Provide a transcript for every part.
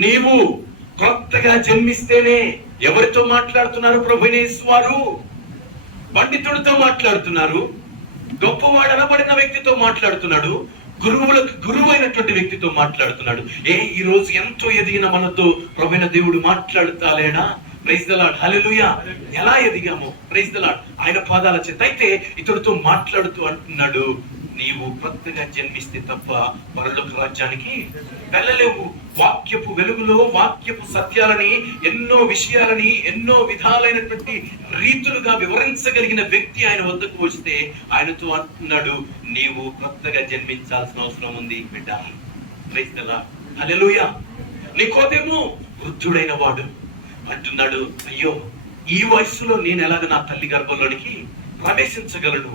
నీవు కొత్తగా జన్మిస్తేనే. ఎవరితో మాట్లాడుతున్నారు ప్రభువైన యేసు వారు? పండితుడితో మాట్లాడుతున్నారు, గొప్పవాడు అనబడిన వ్యక్తితో మాట్లాడుతున్నాడు, గురువులకు గురువైనటువంటి వ్యక్తితో మాట్లాడుతున్నాడు. ఈ రోజు ఎంతో ఎదిగిన మనతో ప్రభువైన దేవుడు మాట్లాడుతాలేనా? Praise the lord, hallelujah. ఎలా ఎదిగాము? Praise the lord. ఆయన పాదాల చేత. అయితే ఇతడితో మాట్లాడుతూ అంటున్నాడు, నీవు కొత్తగా జన్మిస్తే తప్ప పరలోక రాజ్యానికి వెళ్ళలేవు. వాక్యపు వెలుగులో వాక్యపు సత్యాలని, ఎన్నో విషయాలని, ఎన్నో విధాలైనటువంటి రీతులుగా వివరించగలిగిన వ్యక్తి ఆయన వద్దకు వస్తే ఆయనతో అంటున్నాడు, నీవు కొత్తగా జన్మించాల్సిన అవసరం ఉంది బిడ్డ. ప్రైజ్ ది లార్డ్, హల్లెలూయా. నికోదేము వృద్ధుడైన వాడు అంటున్నాడు, అయ్యో ఈ వయసులో నేను ఎలాగ నా తల్లి గర్భంలోనికి ప్రవేశించగలను?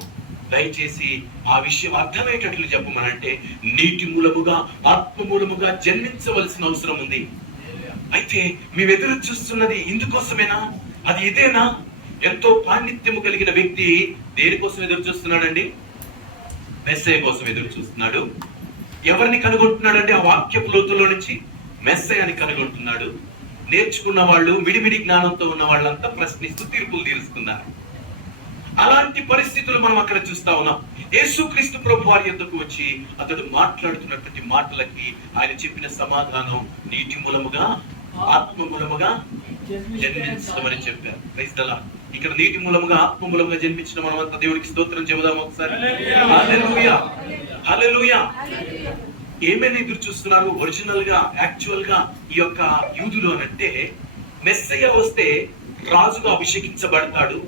దయచేసి ఆ విషయం అర్థమయ్యేటట్లు చెప్పమనంటే, నీటి మూలముగా ఆత్మ మూలముగా జన్మించవలసిన అవసరం ఉంది. అయితే మేము ఎదురు చూస్తున్నది ఇందుకోసమేనా? అది ఇదేనా? ఎంతో పాండిత్యము కలిగిన వ్యక్తి దేనికోసం ఎదురు చూస్తున్నాడండి? మెస్సయ్య కోసం ఎదురు చూస్తున్నాడు. ఎవరిని కనుగొంటున్నాడండి? ఆ వాక్యపు లోతులో నుంచి మెస్సయ్యని కనుగొంటున్నాడు. నేర్చుకున్న వాళ్ళు, మిడిమిడి జ్ఞానంతో ఉన్న వాళ్ళంతా ప్రశ్నిస్తూ తీర్పులు తీరుస్తున్నారు. అలాంటి పరిస్థితులు మనం అక్కడ చూస్తా ఉన్నాం. యేసుక్రీస్తు ప్రభు వారి యొద్దకు వచ్చి అతడు మాట్లాడుతున్నటువంటి మాటలకి ఆయన చెప్పిన సమాధానం, నీటి మూలముగా ఆత్మ మూలముగా జన్మించమని చెప్పారు. Praise the lord. ఇక్కడ నీటి మూలముగా ఆత్మ మూలముగా జన్మించిన మనమంతా దేవుడికి స్తోత్రం చెబుదాం ఒకసారి. హల్లెలూయా, హల్లెలూయా. ఏమైనా ఎదురు చూస్తున్నారు? ఒరిజినల్ గా, యాక్చువల్ గా ఈ యొక్క యూదులు అనంటే, మెస్సయ్య వస్తే రాజుగా అభిషేకించబడతాడు,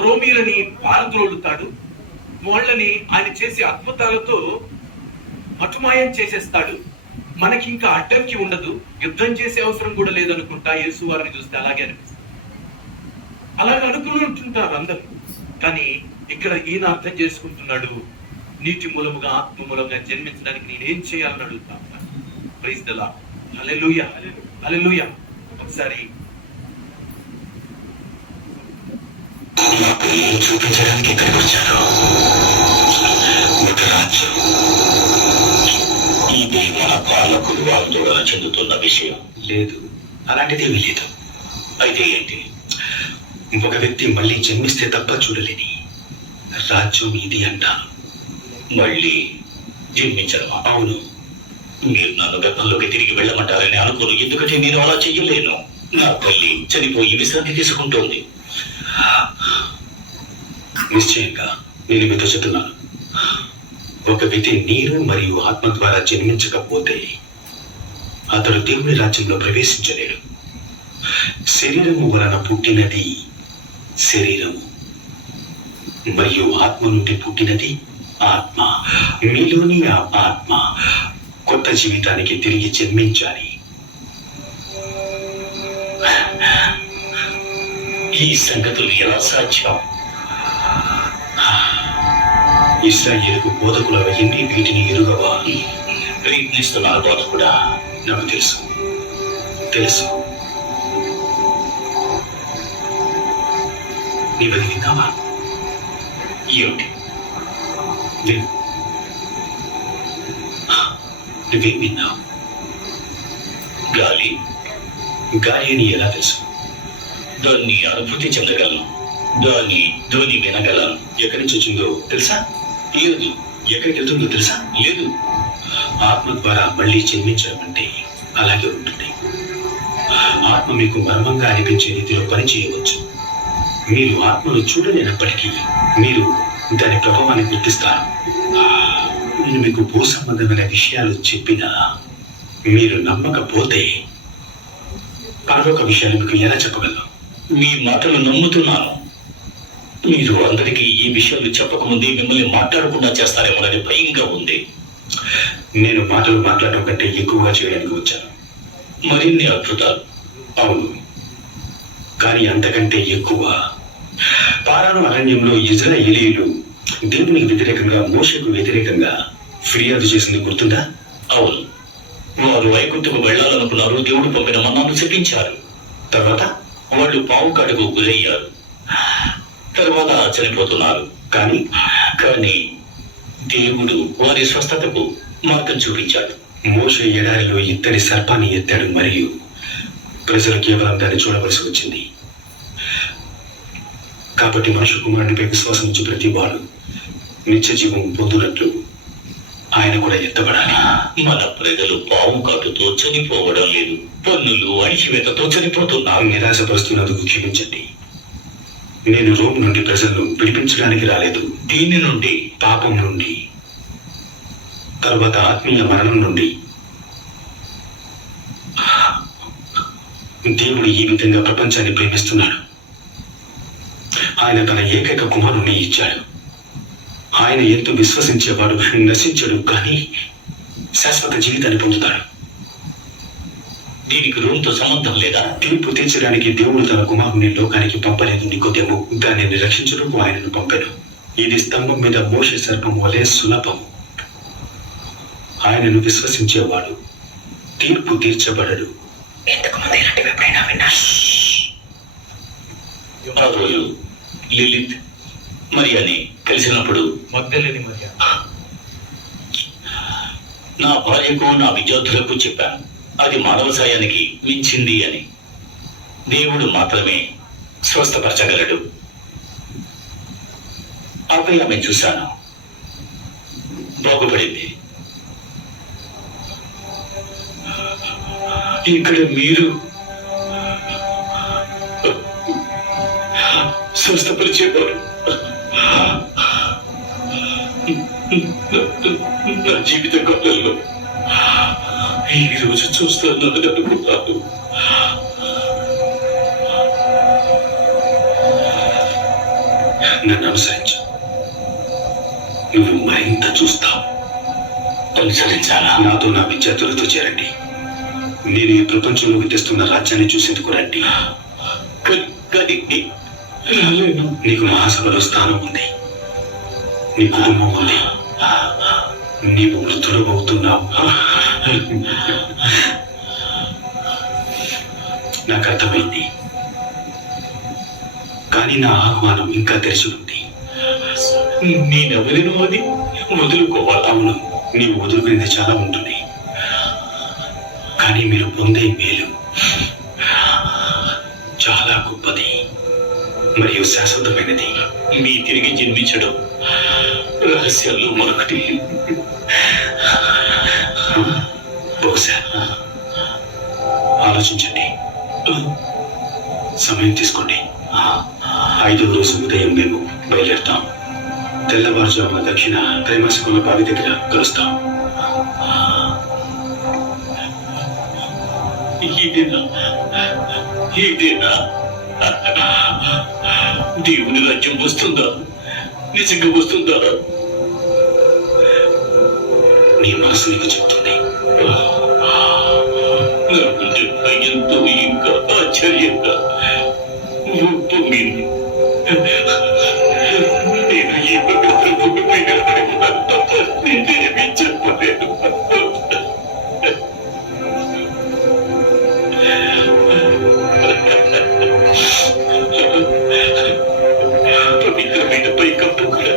రోమీలని పారద్రోలుతాడు, వాళ్ళని ఆయన చేసే అద్భుతాలతో మటుమాయం చేసేస్తాడు, మనకి ఇంకా అడ్డంకి ఉండదు, యుద్ధం చేసే అవసరం కూడా లేదనుకుంటా. యేసు వారిని చూస్తే అలాగే అనిపిస్తుంది. అలాగే అనుకుని ఉంటుంటారు అందరూ. కానీ ఇక్కడ ఈయన అర్థం చేసుకుంటున్నాడు, నీటి మూలముగా ఆత్మ మూలంగా జన్మించడానికి నేనేం చేయాలని అడుగుతాను. ప్రైజ్ ది లార్డ్, హల్లెలూయా, హల్లెలూయా. ఒకసారి చూపించడానికి ఇక్కడికి వచ్చాను. ఇది మన పాలకు ఆందోళన చెందుతున్న విషయం లేదు. అలాంటిదేమీ లేదు. అయితే ఏంటి? ఒక వ్యక్తి మళ్ళీ జన్మిస్తే తప్ప చూడలేని రాజ్యం ఇది అంటాను. మళ్ళీ జన్మించడం? అవును. మీరు నన్ను గర్భంలోకి తిరిగి వెళ్ళమంటారని అనుకోను. ఎందుకంటే నేను అలా చెయ్యలేను. నా తల్లి చనిపోయి విశ్రాంతి తీసుకుంటోంది. నిశ్చయంగా నేను మీతో చెప్తున్నాను, ఒక వ్యక్తి నీరు మరియు ఆత్మ ద్వారా జన్మించకపోతే అతడు దేవుని రాజ్యంలో ప్రవేశించలేడు. శరీరము వలన పుట్టినది శరీరము, మరియు ఆత్మ నుండి పుట్టినది ఆత్మ. మీలోని ఆ ఆత్మ కొత్త జీవితానికి తిరిగి జన్మించాలి. ఈ సంగతులు ఎలా సాధ్యం? ఇశ్రాయేలుకు బోధకుల అయ్యింది, వీటిని ఎరుగవా? ప్రయత్నిస్తున్న బోధకుడా, నాకు తెలుసు తెలుసు. నీవది విన్నావా? ఏమిటి? నువ్వేం విన్నావు? గాలి. గాలి అని ఎలా తెలుసు? దాన్ని అనుభూతి చెందగలను, దాన్ని ధ్వని వినగలను. ఎక్కడి నుంచి వచ్చిందో తెలుసా? లేదు. ఎక్కడికి వెళ్తుందో తెలుసా? లేదు. ఆత్మ ద్వారా మళ్ళీ జన్మించడం అంటే అలాగే ఉంటుంది. ఆత్మ మీకు మర్మంగా అనిపించే రీతిలో పనిచేయవచ్చు. మీరు ఆత్మను చూడలేనప్పటికీ మీరు దాని ప్రభావాన్ని గుర్తిస్తారు. నేను మీకు భూ సంబంధమైన విషయాలు చెప్పినా మీరు నమ్మకపోతే పరలోక విషయాలు మీకు ఎలా చెప్పగలను? మీ మాటలు నమ్ముతున్నాను. మీరు అందరికీ ఈ విషయాలు చెప్పకముందే మిమ్మల్ని మాట్లాడకుండా చేస్తారేమోనని భయంగా ఉంది. నేను మాటలు మాట్లాడటం కంటే ఎక్కువగా చేయడానికి వచ్చాను. మరిన్ని అద్భుతాలు. అవును, కానీ అంతకంటే ఎక్కువ. పారాను అరణ్యంలో ఇజ్రాయేలీయులు దేవునికి వ్యతిరేకంగా, మోషేకు వ్యతిరేకంగా ఫిర్యాదు చేసింది గుర్తుందా? అవును. వారు వైకుంఠకు వెళ్లాలనుకున్నారు. దేవుడు పంపిన మన్నాను శపించారు. తర్వాత వాళ్ళు పావు కాటుకు గురయ్యారు. తర్వాత చనిపోతున్నారు. కానీ దేవుడు వారి స్వస్థతకు మార్గం చూపించాడు. మోషే ఎడారిలో ఇత్తడి సర్పాన్ని ఎత్తాడు మరియు ప్రజలు కేవలం దాన్ని చూడవలసి వచ్చింది. కాబట్టి మనుష్య కుమారునిపై విశ్వాసం ఉంచి ప్రతి వాడు నిత్య జీవం పొందునట్లు ఆయన కూడా ఎత్తబడాలి. మన ప్రజలు పాము కాటుతో చనిపోవడం లేదు, పన్నులు అణిచివేతతో చనిపోతున్నారు. నిరాశపరుస్తున్నందుకు క్షమించండి. నేను రోమ్ నుండి ప్రజలను విడిపించడానికి రాలేదు. దీని నుండి పాపం నుండి, తర్వాత ఆత్మీయ మరణం నుండి. దేవుడు ఈ విధంగా ప్రపంచాన్ని ప్రేమిస్తున్నాడు. ఆయన తన ఏకైక కుమారుణ్ణి ఇచ్చాడు. ఆయన ఎంతో విశ్వసించేవాడు నశించడు, కానీ శాశ్వత జీవితాన్ని పొందుతాడు. దీనికి రూమ్తో సంబంధం లేదా? తీర్పు తీర్చడానికి దేవుడు తన కుమారుని లోకానికి పంపలేదు. నికోదేము దానిని రక్షించడానికి ఆయనను పంపాడు. ఇది స్తంభం మీద మోషే సర్పం వలె సులభము. ఆయనను విశ్వసించేవాడు తీర్పు తీర్చబడడు. ఇంతకుముందు ఇలాంటివి ఎప్పుడైనా విన్నారు? ఆ రోజు లిలిత్ మరియని కలిసినప్పుడు మగ్దలేని మరియ, నా భార్యకు నా విద్యార్థులకు చెప్పాను, అది మానవ సాయానికి మించింది అని. దేవుడు మాత్రమే స్వస్థపరచగలడు. ఆపై ఆమె చూశాను, బాగుపడింది. ఇక్కడ మీరు స్వస్థపరిచేవారు నా జీవిత కాలంలో ఈ రోజు చూస్తానని అనుకున్నాను. నన్ను అనుసరించు, నువ్వు మరింత చూస్తావు. అనుసరించాలా? నాతో నా విద్యార్థులతో చేరండి. నేను ఈ ప్రపంచంలోకి తెస్తున్న రాజ్యాన్ని చూసేందుకు రండి. కానీ రాలేను. నీకు మహాసభలో స్థానం ఉంది, నీ కుటుంబం ఉంది, నీవు వృద్ధులు అవుతున్నావు. నాకు అర్థమైంది, కానీ నా ఆహ్వానం ఇంకా తెరిచి ఉంది. నేనెవరినో అని వదులుకోవాలి. అవును, నీవు వదులుకునేది చాలా ఉంటుంది, కానీ మీరు పొందే మేలు చాలా గొప్పది మరియు శాశ్వతమైనది. మీ తిరిగి జన్మించడం రహస్యాల్లో మరొకటి. బహుశా ఆలోచించండి, సమయం తీసుకోండి. 5వ రోజు ఉదయం మేము బయలుదేరుతాం. తెల్లవారుజామున దక్షిణ త్రైమాసికంలో బావి దగ్గర కలుస్తాం. ఇదేనా దేవుని రాజ్యం వస్తుందా? నిజంగా వస్తుందా? నీ మనసు నీకు చెప్తుంది. ఎంతో ఇంకా ఆశ్చర్యంగా పొంగింది. నేను ఈ పవిత్ర భూమిపై నిలబడి ఉన్నాను తప్ప నేనేమీ చెప్పలేను. పవిత్రమైన పైకప్పు కూడా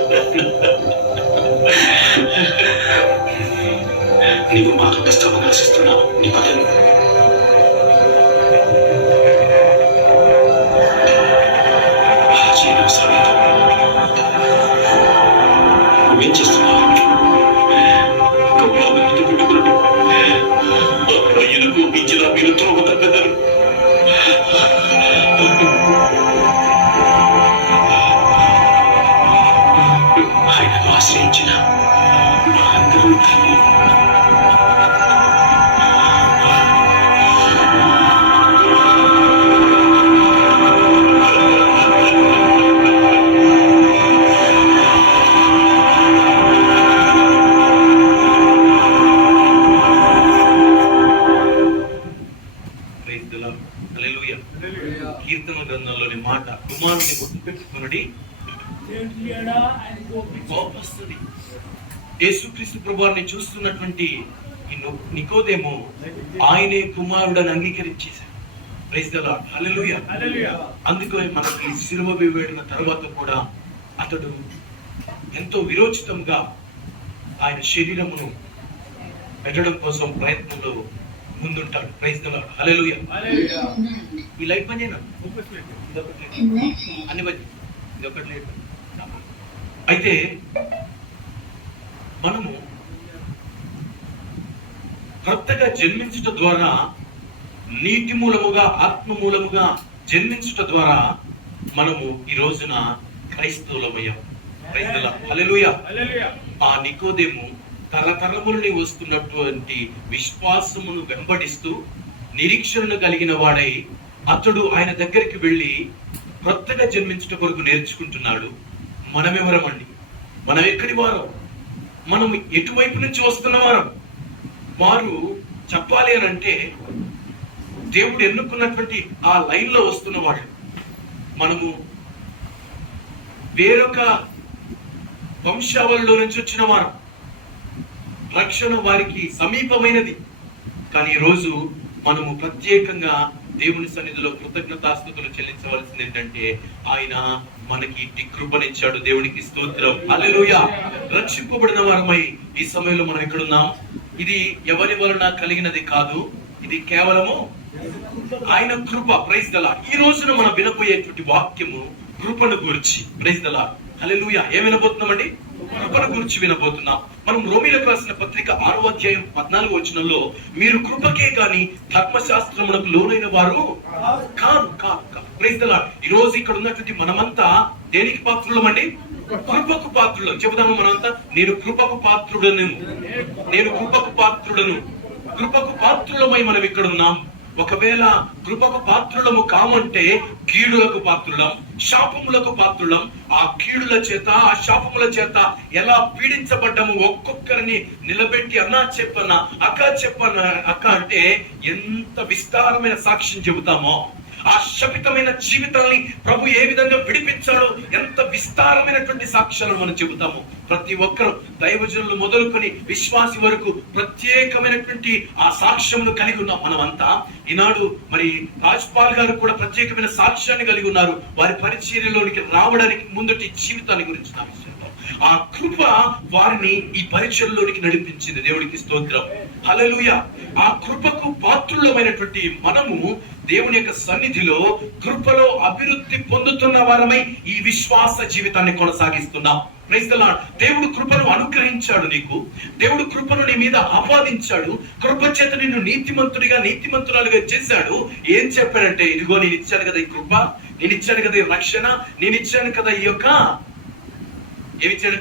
నీవు మాతో వస్తావని ఆశిస్తున్నావు. నీకు నువ్వేం చేస్తున్నావు? ఆయనకు మించిన మీరు త్రోగతగ్గదరు. ఆయనను ఆశ్రయించిన అందరూ తల్లి. కీర్తన గ్రంథంలోని మాట, కుమారుని గుర్తుపెట్టుకుని కోపొస్తుంది. యేసుక్రీస్తు ప్రభువారిని చూస్తున్నటువంటి నికోదేము ఆయనే కుమారుడని అంగీకరించేశాడు. ప్రైజ్ ది లార్డ్, హల్లెలూయా. అందుకే మనకి సిలువ వేయబడిన తర్వాత కూడా అతడు ఎంతో విరోచితంగా ఆయన శరీరమును పెట్టడం కోసం ప్రయత్నంలో ముందుంటాడు. Praise the lord, hallelujah. ఈ లైట్ పని చేయనా? అన్ని పని ఇదొకటి లేదు. అయితే మనము కొత్తగా జన్మించుట ద్వారా, నీటి మూలముగా ఆత్మ మూలముగా జన్మించుట ద్వారా మనము ఈ రోజున క్రైస్తవులమయ్యాం. Praise the lord, hallelujah. ఆ నికోదేము తరతరములని వస్తున్నటువంటి విశ్వాసమును వెంబడిస్తూ నిరీక్షణను కలిగిన వాడై అతడు ఆయన దగ్గరికి వెళ్ళి కొత్తగా జన్మించుట కొరకు నేర్చుకుంటున్నాడు. మనమెవరమండి? మనం ఎక్కడి వారం? మనం ఎటువైపు నుంచి వస్తున్న వారం? వారు చెప్పాలి అని అంటే దేవుడు ఎన్నుకున్నటువంటి ఆ లైన్ లో వస్తున్న వాళ్ళు. మనము వేరొక వంశావళిలో నుంచి వచ్చిన వారు. రక్షణ వారికి సమీపమైనది. కానీ ఈ రోజు మనము ప్రత్యేకంగా దేవుని సన్నిధిలో కృతజ్ఞతాస్తుతులు చెల్లించవలసింది ఏంటంటే ఆయన మనకి ఇట్టి కృపనిచ్చాడు. దేవునికి స్తోత్రం, హల్లెలూయా. రక్షింపబడిన వారమై ఈ సమయంలో మనం ఇక్కడ ఉన్నాం. ఇది ఎవరి వలన కలిగినది కాదు, ఇది కేవలము ఆయన కృప. Praise the lord. ఈ రోజున మనం వినబోయేటువంటి వాక్యము కృపను గురించి. ప్రైజ్ ది లార్డ్, హల్లెలూయా. ఏం వినబోతున్నామండి? కృపను గురించి వినబోతున్నాం. మనం రోమీయులకు రాసిన పత్రిక 6వ అధ్యాయం 14వ వచనంలో మీరు కృపకే గాని ధర్మశాస్త్రమునకు లోనైన వారు కాదు. Praise the lord. ఈ రోజు ఇక్కడ ఉన్నటువంటి మనమంతా దేనికి పాత్రులమండి? కృపకు పాత్రులం. చెబుదాము మనంతా, నేను కృపకు పాత్రుడను, నేను కృపకు పాత్రుడను. కృపకు పాత్రులమై మనం ఇక్కడ ఉన్నాం. ఒకవేళ కృపకు పాత్రులము కామంటే కీడులకు పాత్రులం, శాపములకు పాత్రులం. ఆ కీడుల చేత, ఆ శాపముల చేత ఎలా పీడించబడ్డాము ఒక్కొక్కరిని నిలబెట్టి అన్నా చెప్పన్నా, అక్క చెప్పన్నా, అక్క అంటే ఎంత విస్తారమైన సాక్ష్యం చెబుతామో. ఆ శపితమైన జీవితాన్ని ప్రభు ఏ విధంగా విడిపించాడో ఎంత విస్తారమైనటువంటి సాక్ష్యాలను మనం చెబుతాము. ప్రతి ఒక్కరు దైవజనులు మొదలుకొని విశ్వాసి వరకు ప్రత్యేకమైనటువంటి ఆ సాక్ష్యమును కలిగి ఉన్నాం మనమంతా. ఈనాడు మరి రాజ్పాల్ గారు కూడా ప్రత్యేకమైన సాక్ష్యాన్ని కలిగి ఉన్నారు. వారి పరిచర్యలోనికి రావడానికి ముందటి జీవితాన్ని గురించి నా విషయంలో ఆ కృప వారిని ఈ పరిచర్యలోనికి నడిపించింది. దేవుడికి స్తోత్రం, హల్లెలూయా. ఆ కృపకు పాత్రులమైనటువంటి మనము దేవుని యొక్క సన్నిధిలో కృపలో అభివృద్ధి పొందుతున్న వారమై ఈ విశ్వాస జీవితాన్ని కొనసాగిస్తున్నాం. Praise the lord. దేవుడు కృపను అనుగ్రహించాడు నీకు. దేవుడు కృపను నీ మీద ఆపాదించాడు. కృప చేత నిన్ను నీతిమంతుడిగా, నీతిమంతురాలుగా చేశాడు. ఏం చెప్పాడంటే, ఇదిగో నేను ఇచ్చాను కదా ఈ కృప, నేను ఇచ్చాను కదా ఈ రక్షణ, నేను ఇచ్చాను కదా ఈ యొక్క ఏమిచ్చాడు?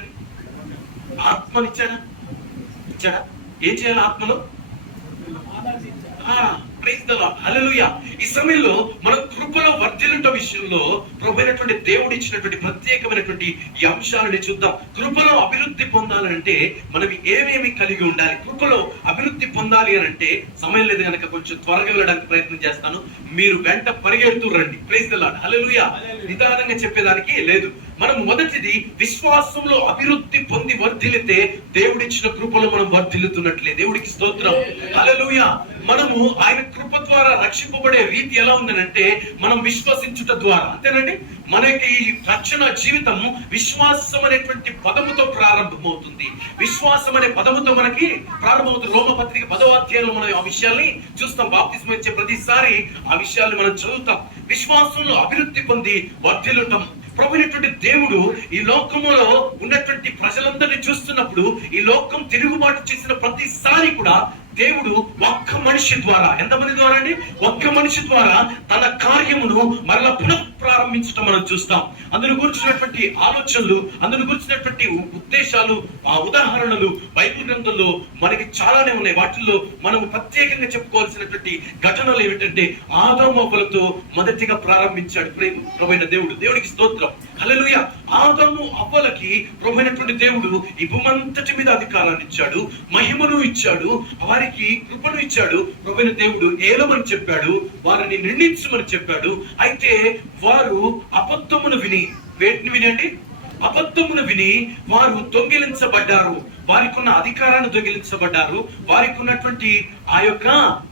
ఆత్మనిచ్చాడా? ఇచ్చాడా? ఏం చేయాలి ఆత్మలో? Praise the lord, hallelujah. ఈ సమయంలో మనం కృపలో వర్ధిల్లుట విషయంలో ప్రభువైనటువంటి దేవుడు ఇచ్చినటువంటి ప్రత్యేకమైనటువంటి ఈ అంశాలను చూద్దాం. కృపలో అభివృద్ధి పొందాలంటే మనం ఏమేమి కలిగి ఉండాలి? కృపలో అభివృద్ధి పొందాలి అని అంటే, సమయం లేదు కనుక కొంచెం త్వరగా వెళ్ళడానికి ప్రయత్నం చేస్తాను. మీరు వెంట పరిగెడుతూ రండి. ప్రైజ్ ది లార్డ్, హల్లెలూయా. నిదానంగా చెప్పేదానికి లేదు. మనం మొదటిది విశ్వాసంలో అభివృద్ధి పొంది వర్ధిల్లితే దేవుడిచ్చిన కృపలో మనం వర్ధిల్లుతున్నట్లే. దేవుడికి స్తోత్రం, హల్లెలూయా. మనము ఆయన కృప ద్వారా రక్షింపబడే రీతి ఎలా ఉందనంటే, మనం విశ్వసించుట ద్వారా. అంతేనండి. మనకి ఈ రక్షణ జీవితము విశ్వాసం అనేటువంటి పదముతో ప్రారంభమవుతుంది. విశ్వాసం అనే పదముతో మనకి ప్రారంభమవుతుంది. రోమపత్రిక 10వ అధ్యాయంలో మనం ఆ విషయాల్ని చూస్తాం. బాప్తిస్మం ఇచ్చే ప్రతిసారి ఆ విషయాల్ని మనం చదువుతాం. విశ్వాసంలో అభివృద్ధి పొంది వర్ధిల్లటం. ప్రభువైనటువంటి దేవుడు ఈ లోకములో ఉన్నటువంటి ప్రజలందరినీ చూస్తున్నప్పుడు, ఈ లోకం తిరుగుబాటు చేసిన ప్రతిసారి కూడా దేవుడు ఒక్క మనిషి ద్వారా, ఎంతమంది ద్వారా అండి? ఒక్క మనిషి ద్వారా తన కార్యమును మరలా పునః ప్రారంభించడం మనం చూస్తాం. అందును గురించినటువంటి ఆలోచనలు, అందును గురించినటువంటి ఉద్దేశాలు, ఆ ఉదాహరణలు బైబిల్ గ్రంథంలో మనకి చాలానే ఉన్నాయి. వాటిల్లో మనం ప్రత్యేకంగా చెప్పుకోవాల్సినటువంటి ఘటనలు ఏమిటంటే, ఆదాము అవ్వలతో మొదటిగా ప్రారంభించాడు ప్రభువైన దేవుడు. దేవుడికి స్తోత్రం, హల్లెలూయా. ఆదాము అవ్వలకి ప్రభువైనటువంటి దేవుడు ఈ భూమంతటి మీద అధికారాన్ని ఇచ్చాడు, మహిమను ఇచ్చాడు, వారికి కృపను ఇచ్చాడు. ప్రభువైన దేవుడు ఏలమని చెప్పాడు, వారిని నిర్ణయించమని చెప్పాడు. అయితే వారు అబద్ధమును విని, వేటిని వినండి? అబద్ధమును విని వారు దొంగిలించబడ్డారు. వారికి ఉన్న అధికారాన్ని దొంగిలించబడ్డారు. వారికి ఉన్నటువంటి ఆ యొక్క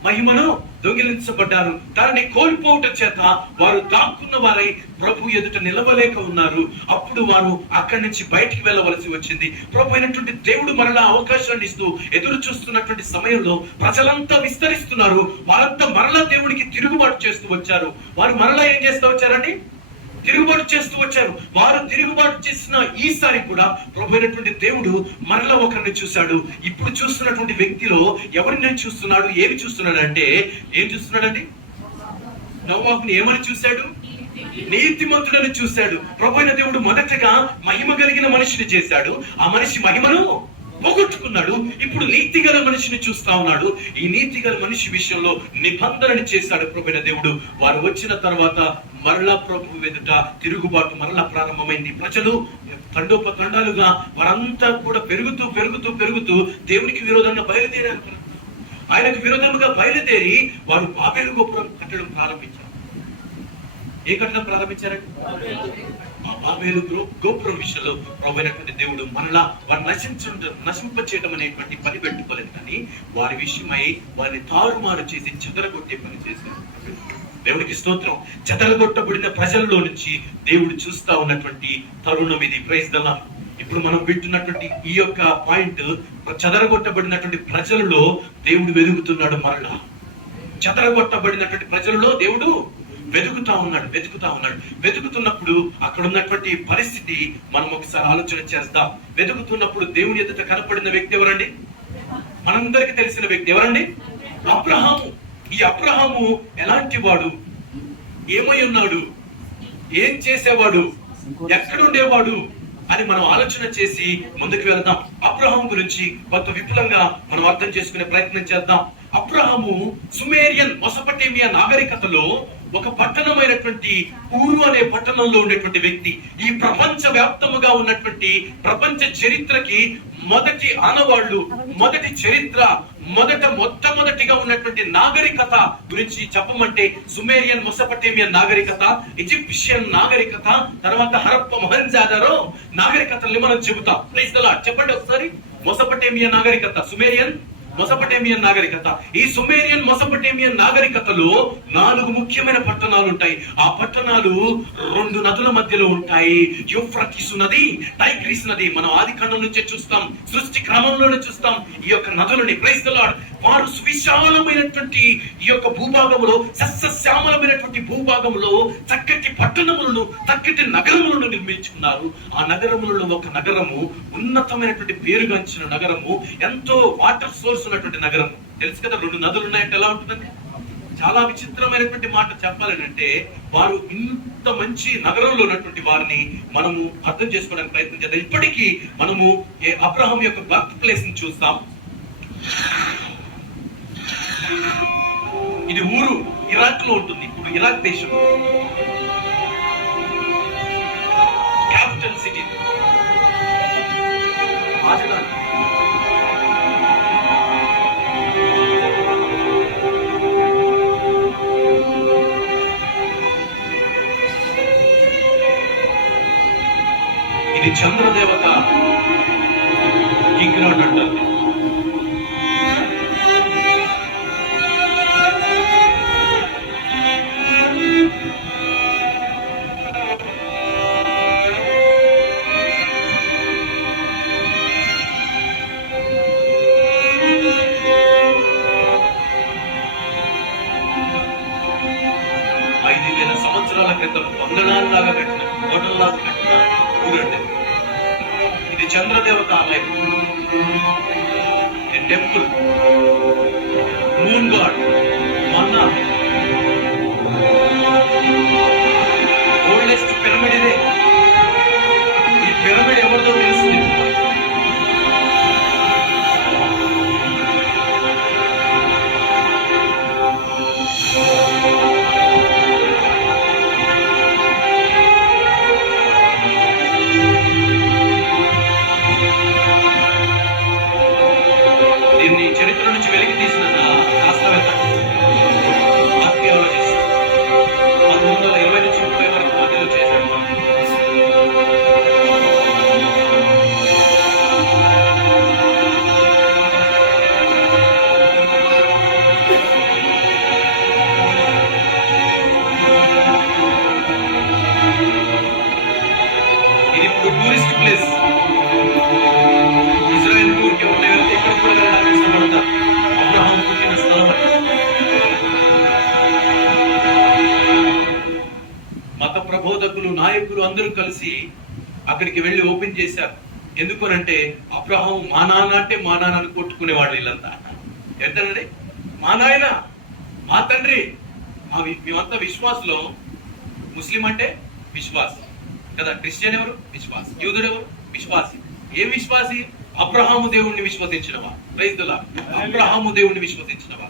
మహిమను దొంగిలించబడ్డారు. దానిని కోల్పోవటం చేత వారు దాక్కున్న వారై ప్రభు ఎదుట నిలవలేక ఉన్నారు. అప్పుడు వారు అక్కడి నుంచి బయటికి వెళ్ళవలసి వచ్చింది. ప్రభు అయినటువంటి దేవుడు మరలా అవకాశాన్ని ఇస్తూ ఎదురు చూస్తున్నటువంటి సమయంలో ప్రజలంతా విస్తరిస్తున్నారు. వారంతా మరలా దేవునికి తిరుగుబాటు చేస్తూ వచ్చారు. వారు మరలా ఏం చేస్తూ వచ్చారండి? తిరుగుబాటు చేస్తూ వచ్చారు. వారు తిరుగుబాటు చేసిన ఈసారి కూడా ప్రభు అయినటువంటి దేవుడు మరలా ఒకరిని చూశాడు. ఇప్పుడు చూస్తున్నటువంటి వ్యక్తిలో ఎవరిని చూస్తున్నాడు? ఏమి చూస్తున్నాడు అంటే, ఏం చూస్తున్నాడండి? నోవాహుని ఏమని చూశాడు? నీతిమంతుడని చూశాడు. ప్రభు అయిన దేవుడు మొదటగా మహిమ కలిగిన మనిషిని చేశాడు. ఆ మనిషి మహిమను పోగొట్టుకున్నాడు. ఇప్పుడు నీతి గల మనిషిని చూస్తా ఉన్నాడు. ఈ నీతి గల మనిషి విషయంలో నిబంధనని చేశాడు ప్రభు అయిన దేవుడు. వారు వచ్చిన తర్వాత మరలా ప్రభు ఎదుట తిరుగుబాటు మరలా ప్రారంభమైంది. ప్రజలు తండోపతండాలుగా వారంతా కూడా పెరుగుతూ పెరుగుతూ పెరుగుతూ దేవునికి విరోధంగా బయలుదేరారు. ఆయనకు విరోధంగా బయలుదేరి వారు బాబేలు గోపురం కట్టడం ప్రారంభించారు. ఏ కట్టడం ప్రారంభించారండి? బాబేలు గోపురం విషయంలో ప్రభు అయినటువంటి దేవుడు మరలా వారు నశింప చేయడం అనేటువంటి పని పెట్టుకోలేదు, కానీ వారి విషయమై వారిని తారుమారు చేసి చెదరగొట్టే పని చేశారు. దేవుడికి స్తోత్రం. చెదరగొట్టబడిన ప్రజల్లో నుంచి దేవుడు చూస్తా ఉన్నటువంటి తరుణం ఇది. Praise the lord. ఇప్పుడు మనం వింటున్నటువంటి ఈ యొక్క పాయింట్, చెదరగొట్టబడినటువంటి ప్రజలలో దేవుడు వెలుగుతున్నాడు. మరలా చెదరగొట్టబడినటువంటి ప్రజలలో దేవుడు వెతుకుతా ఉన్నాడు. వెతుకుతున్నప్పుడు అక్కడ ఉన్నటువంటి పరిస్థితి మనం ఒకసారి ఆలోచన చేద్దాం. వెతుకుతున్నప్పుడు దేవుని ఎదుట కనపడిన వ్యక్తి ఎవరండి? మనందరికి తెలిసిన వ్యక్తి ఎవరండి? అబ్రహాము. ఈ అబ్రహాము ఎలాంటి వాడు? ఏమై ఉన్నాడు? ఏం చేసేవాడు? ఎక్కడుండేవాడు అని మనం ఆలోచన చేసి ముందుకు వెళ్దాం. అబ్రహాం గురించి కొంత విపులంగా మనం అర్థం చేసుకునే ప్రయత్నం చేద్దాం. అబ్రహాము సుమేరియన్ మెసొపొటేమియా నాగరికతలో ఒక పట్టణమైనటువంటి ఊరు అనే పట్టణంలో ఉండేటువంటి వ్యక్తి. ఈ ప్రపంచ వ్యాప్తముగా ఉన్నటువంటి ప్రపంచ చరిత్రకి మొదటి ఆనవాళ్లు, మొదటి చరిత్ర, మొట్టమొదటిగా ఉన్నటువంటి నాగరికత గురించి చెప్పమంటే సుమేరియన్ మెసొపొటేమియన్ నాగరికత, ఈజిప్షియన్ నాగరికత, తర్వాత హరప్ప మొహంజాదారో నాగరికతల్ని మనం చెబుతాం. ప్లీజ్ ద లార్డ్ చెప్పండి ఒకసారి. మెసొపొటేమియన్ నాగరికత, సుమేరియన్ మెసొపొటేమియన్ నాగరికత. ఈ సుమేరియన్ మెసొపొటేమియన్ నాగరికతలో 4 ముఖ్యమైన పట్టణాలు ఉంటాయి. ఆ పట్టణాలు 2 నదుల మధ్యలో ఉంటాయి. యూఫ్రటీసు నది, టైగ్రిస్ నది. మనం ఆది కాండం నుంచే చూస్తాం, సృష్టి క్రమంలోనే చూస్తాం ఈ యొక్క నదులని. Praise the lord. వారు సువిశాలమైనటువంటి ఈ యొక్క భూభాగంలో, సస్యశ్యామలమైనటువంటి భూభాగంలో చక్కటి పట్టణములను, చక్కటి నగరములను నిర్మించుకున్నారు. ఆ నగరములలో ఒక నగరము, ఉన్నతమైనటువంటి పేరుగాంచిన నగరము, ఎంతో వాటర్ సోర్స్ ఉన్నటువంటి నగరం. తెలుసు కదా, 2 నదులు ఉన్నాయంటే ఎలా ఉంటుందండి? చాలా విచిత్రమైనటువంటి మాట చెప్పాలంటే, వారు ఇంత మంచి నగరంలో ఉన్నటువంటి వారిని మనము అర్థం చేసుకోవడానికి ప్రయత్నం చేద్దాం. ఇప్పటికీ మనము అబ్రహాం యొక్క బర్త్ ప్లేస్ ని చూస్తాం. ఇది ఊరు ఇరాక్ లో ఉంటుంది. ఇప్పుడు ఇరాక్ దేశం క్యాపిటల్ సిటీ రాజధాని. ఇది చంద్రదేవత కింగ్రాడ్ అంటారు. సంవత్సరాల క్రితం వందనాల్లాగా కట్టిన, కోటల్లాగా కట్టిన ఊరండి. ఇది చంద్రదేవత ఆలయం, ఇది టెంపుల్, మూన్ గాడ్, మన్నా, ఓల్డెస్ట్ పిరమిడ్ ఇదే. ఈ పిరమిడ్ ఎవరిదో తెలుస్తుంది. దీన్ని చరిత్ర నుంచి వెలికి తీసిన శాస్త్రవేత్త బోధకులు, నాయకులు అందరూ కలిసి అక్కడికి వెళ్ళి ఓపెన్ చేశారు. ఎందుకనంటే అబ్రహాం మా నాన్న అంటే మా నాన్నని కొట్టుకునేవాళ్ళు వీళ్ళంతా. ఎంతనండి? మా నాయన, మా తండ్రి, మేమంతా విశ్వాసులో. ముస్లిం అంటే విశ్వాసి కదా, క్రిస్టియన్ ఎవరు? విశ్వాసి. యూదుడు ఎవరు? విశ్వాసి. ఏం విశ్వాసి? అబ్రహాము దేవుణ్ణి విశ్వసించినవా? రైతుల అబ్రహాము దేవుణ్ణి విశ్వసించినవా?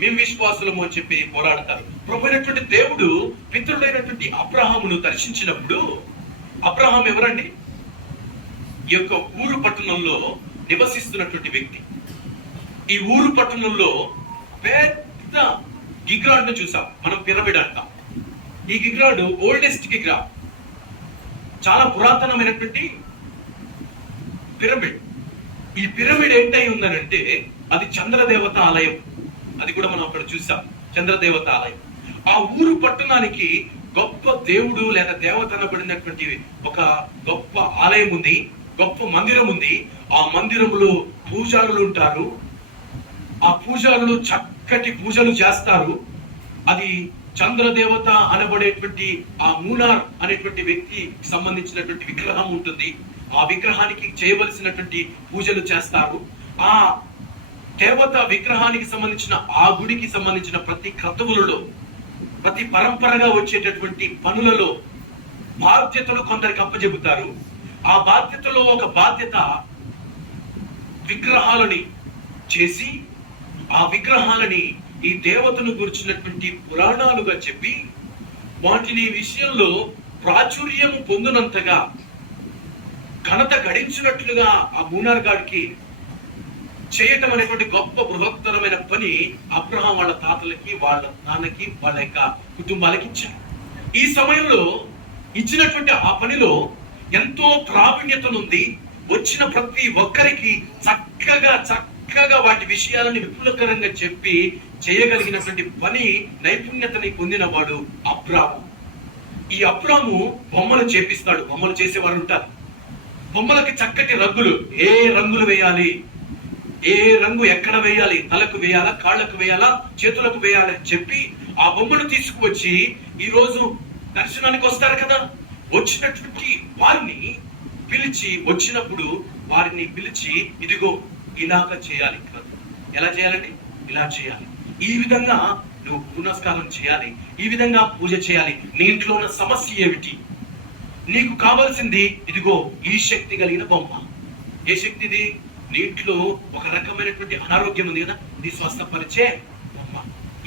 మేము విశ్వాసులము అని చెప్పి పోరాడతారు. ప్రభువైనటువంటి దేవుడు పితరుడైనటువంటి అబ్రహామును దర్శించినప్పుడు, అబ్రహాం ఎవరండి? ఈ యొక్క ఊరు పట్టణంలో నివసిస్తున్నటువంటి వ్యక్తి. ఈ ఊరు పట్టణంలో పెద్ద గిగ్రాడ్ ను చూసాం మనం, పిరమిడ్ అంటాం. ఈ గిగ్రాడ్ ఓల్డెస్ట్ గిగ్రాడ్, చాలా పురాతనమైనటువంటి పిరమిడ్. ఈ పిరమిడ్ ఏంటై ఉందనంటే అది చంద్రదేవత ఆలయం. అది కూడా మనం అక్కడ చూసాం, చంద్రదేవత ఆలయం. ఆ ఊరు పట్టణానికి గొప్ప దేవుడు లేదా దేవత అనబడినటువంటి ఒక గొప్ప ఆలయం ఉంది, గొప్ప మందిరం ఉంది. ఆ మందిరంలో పూజారులు ఉంటారు. ఆ పూజారులు చక్కటి పూజలు చేస్తారు. అది చంద్రదేవత అనబడేటువంటి ఆ మూనార్ అనేటువంటి వ్యక్తికి సంబంధించినటువంటి విగ్రహం ఉంటుంది. ఆ విగ్రహానికి చేయవలసినటువంటి పూజలు చేస్తారు. ఆ దేవత విగ్రహానికి సంబంధించిన, ఆ గుడికి సంబంధించిన ప్రతి క్రతువులలో, ప్రతి పరంపరగా వచ్చేటటువంటి పనులలో బాధ్యతలు కొందరికి అప్పచెబుతారు. ఆ బాధ్యతలో ఒక బాధ్యత విగ్రహాలని చేసి, ఆ విగ్రహాలని ఈ దేవతను గురించినటువంటి పురాణాలుగా చెప్పి, వాటిని విషయంలో ప్రాచుర్యం పొందినంతగా, ఘనత గడించినట్లుగా ఆ మూనార్ గాడికి చేయటం అనేటువంటి గొప్ప బృహత్తరమైన పని అబ్రహాం వాళ్ళ తాతలకి, వాళ్ళ నాన్నకి, వాళ్ళ యొక్క కుటుంబాలకి ఇచ్చారు. ఈ సమయంలో ఇచ్చినటువంటి ఆ పనిలో ఎంతో ప్రావీణ్యతనుంది. వచ్చిన ప్రతి ఒక్కరికి చక్కగా వాటి విషయాలను విపులకరంగా చెప్పి చేయగలిగినటువంటి పని నైపుణ్యతని పొందినవాడు అబ్రాము. ఈ అబ్రాము బొమ్మలు చేపిస్తాడు. బొమ్మలు చేసేవారు ఉంటారు. బొమ్మలకి చక్కటి రంగులు, ఏ రంగులు వేయాలి, ఏ రంగు ఎక్కడ వేయాలి, తలకు వేయాలా, కాళ్లకు వేయాలా, చేతులకు వేయాలని చెప్పి ఆ బొమ్మను తీసుకువచ్చి ఈ రోజు దర్శనానికి వస్తారు కదా, వచ్చినటువంటి వారిని పిలిచి, వచ్చినప్పుడు వారిని పిలిచి, ఇదిగో ఇలాగ చేయాలి. ఎలా చేయాలండి? ఇలా చేయాలి. ఈ విధంగా నువ్వు పునస్కారం చేయాలి, ఈ విధంగా పూజ చేయాలి. నీ ఇంట్లో ఉన్న సమస్య ఏమిటి? నీకు కావాల్సింది ఇదిగో ఈ శక్తి కలిగిన బొమ్మ. ఏ శక్తిది? నీటిలో ఒక రకమైనటువంటి అనారోగ్యం ఉంది కదా, ఇది స్వస్థపరిచే బొమ్మ.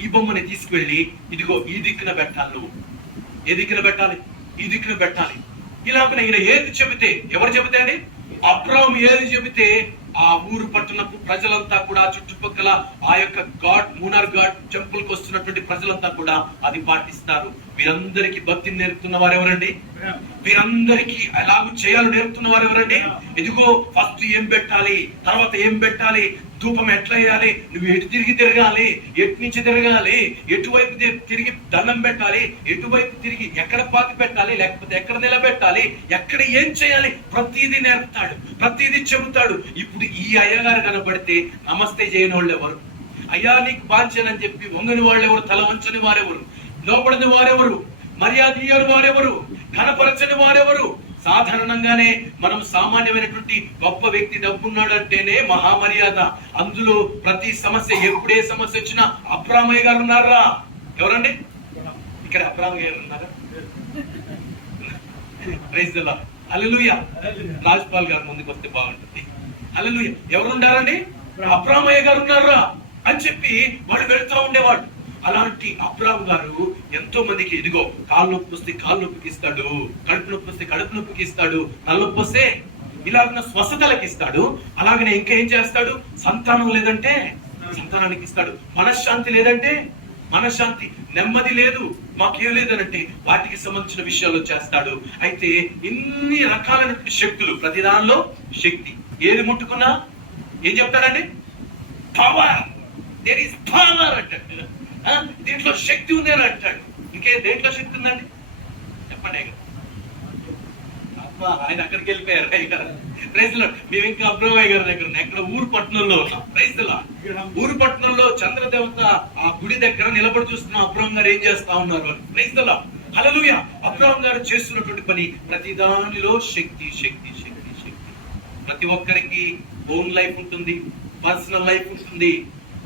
ఈ బొమ్మని తీసుకువెళ్ళి ఇదిగో ఈ దిక్కున పెట్టాలి. నువ్వు ఏ దిక్కున పెట్టాలి? ఈ దిక్కున పెట్టాలి. ఇలాగ ఈయన ఏది చెబితే, ఎవరు చెబితే అండి? అబ్రాహాం ఏది చెబితే ఆ ఊరు పట్టణపు ప్రజలంతా కూడా, చుట్టుపక్కల ఆ యొక్క గాడ్, మూనార్ గాడ్ టెంపుల్ కి వస్తున్నటువంటి ప్రజలంతా కూడా అది పాటిస్తారు. వీరందరికీ భక్తిని నేర్పుతున్న వారు ఎవరండి? వీరందరికీ ఎలాగూ చేయాలో నేర్పుతున్న వారు ఎవరండి? ఇదిగో ఫస్ట్ ఏం పెట్టాలి, తర్వాత ఏం పెట్టాలి, ధూపం ఎట్లా వేయాలి, నువ్వు ఎటు తిరగాలి, ఎటు నుంచి తిరగాలి, ఎటువైపు తిరిగి దండం పెట్టాలి, ఎటువైపు తిరిగి ఎక్కడ పాతి పెట్టాలి, లేకపోతే ఎక్కడ నిలబెట్టాలి, ఎక్కడ ఏం చేయాలి, ప్రతిదీ నేర్పుతాడు, ప్రతిదీ చెబుతాడు. ఇప్పుడు ఈ అయ్యగారు కనబడితే నమస్తే చేయని వాళ్ళు ఎవరు? అయ్యా నీకు బాంచానని చెప్పి వంగని వాళ్ళు ఎవరు? తల వంచని వారెవరు? లోపడని వారెవరు? మర్యాద ఇయ్యని వారెవరు? ఘనపరచని వారెవరు? సాధారణంగానే మనం సామాన్యమైనటువంటి గొప్ప వ్యక్తి డబ్బున్నాడు అంటేనే మహామర్యాద. అందులో ప్రతి సమస్య, ఎప్పుడే సమస్య వచ్చినా అబ్రామయ్య గారు ఉన్నారా? ఎవరండి ఇక్కడ? అబ్రామయ్య గారు ఉన్నారా? ప్రైజ్ ది లార్డ్, హల్లెలూయా. రాజ్పాల్ గారు ముందుకు వస్తే బాగుంటుంది. హల్లెలూయా. ఎవరుండారండి? అబ్రామయ్య గారు ఉన్నారా అని చెప్పి వాడు వెళ్తూ ఉండేవాడు. అలాంటి అబ్రామ్ గారు ఎంతో మందికి ఇదిగో కాలు నొప్పి వస్తే కాలు నొప్పికి ఇస్తాడు, కడుపు నొప్పి వస్తే కడుపు నొప్పికి ఇస్తాడు, తలనొప్పి వస్తే ఇలాగ స్వస్థతలకు ఇస్తాడు. అలాగనే ఇంకా ఏం చేస్తాడు? సంతానం లేదంటే సంతానానికి ఇస్తాడు. మనశ్శాంతి లేదంటే మనశ్శాంతి, నెమ్మది లేదు మాకేం లేదనంటే వాటికి సంబంధించిన విషయాలు చేస్తాడు. అయితే ఇన్ని రకాలైనటువంటి శక్తులు, ప్రతి దానిలో శక్తి. ఏది ముట్టుకున్నా ఏం చెప్తాడండి? పవర్, దేర్ ఈస్ పవర్ అంటాడు. దీంట్లో శక్తి ఉంది అని అంటాడు. ఇంకే దేంట్లో శక్తి ఉందండి చెప్పండి. ఆయన అక్కడికి వెళ్ళిపోయారు. Praise lord. మేము ఇంకా అబ్రామయ్య గారి దగ్గర ఎక్కడ ఊరు పట్టణంలో ఉన్నాం. Praise lord. ఊరు పట్టణంలో చంద్రదేవత ఆ గుడి దగ్గర నిలబడి చూస్తున్నాం అబ్రాహం గారు ఏం చేస్తా ఉన్నారు అని. Praise lord. హల్లెలూయా. అబ్రహాం గారు చేస్తున్నటువంటి పని ప్రతి దానిలో శక్తి శక్తి శక్తి శక్తి. ప్రతి ఒక్కరికి ఓన్ లైఫ్ ఉంటుంది, పర్సనల్ లైఫ్ ఉంటుంది.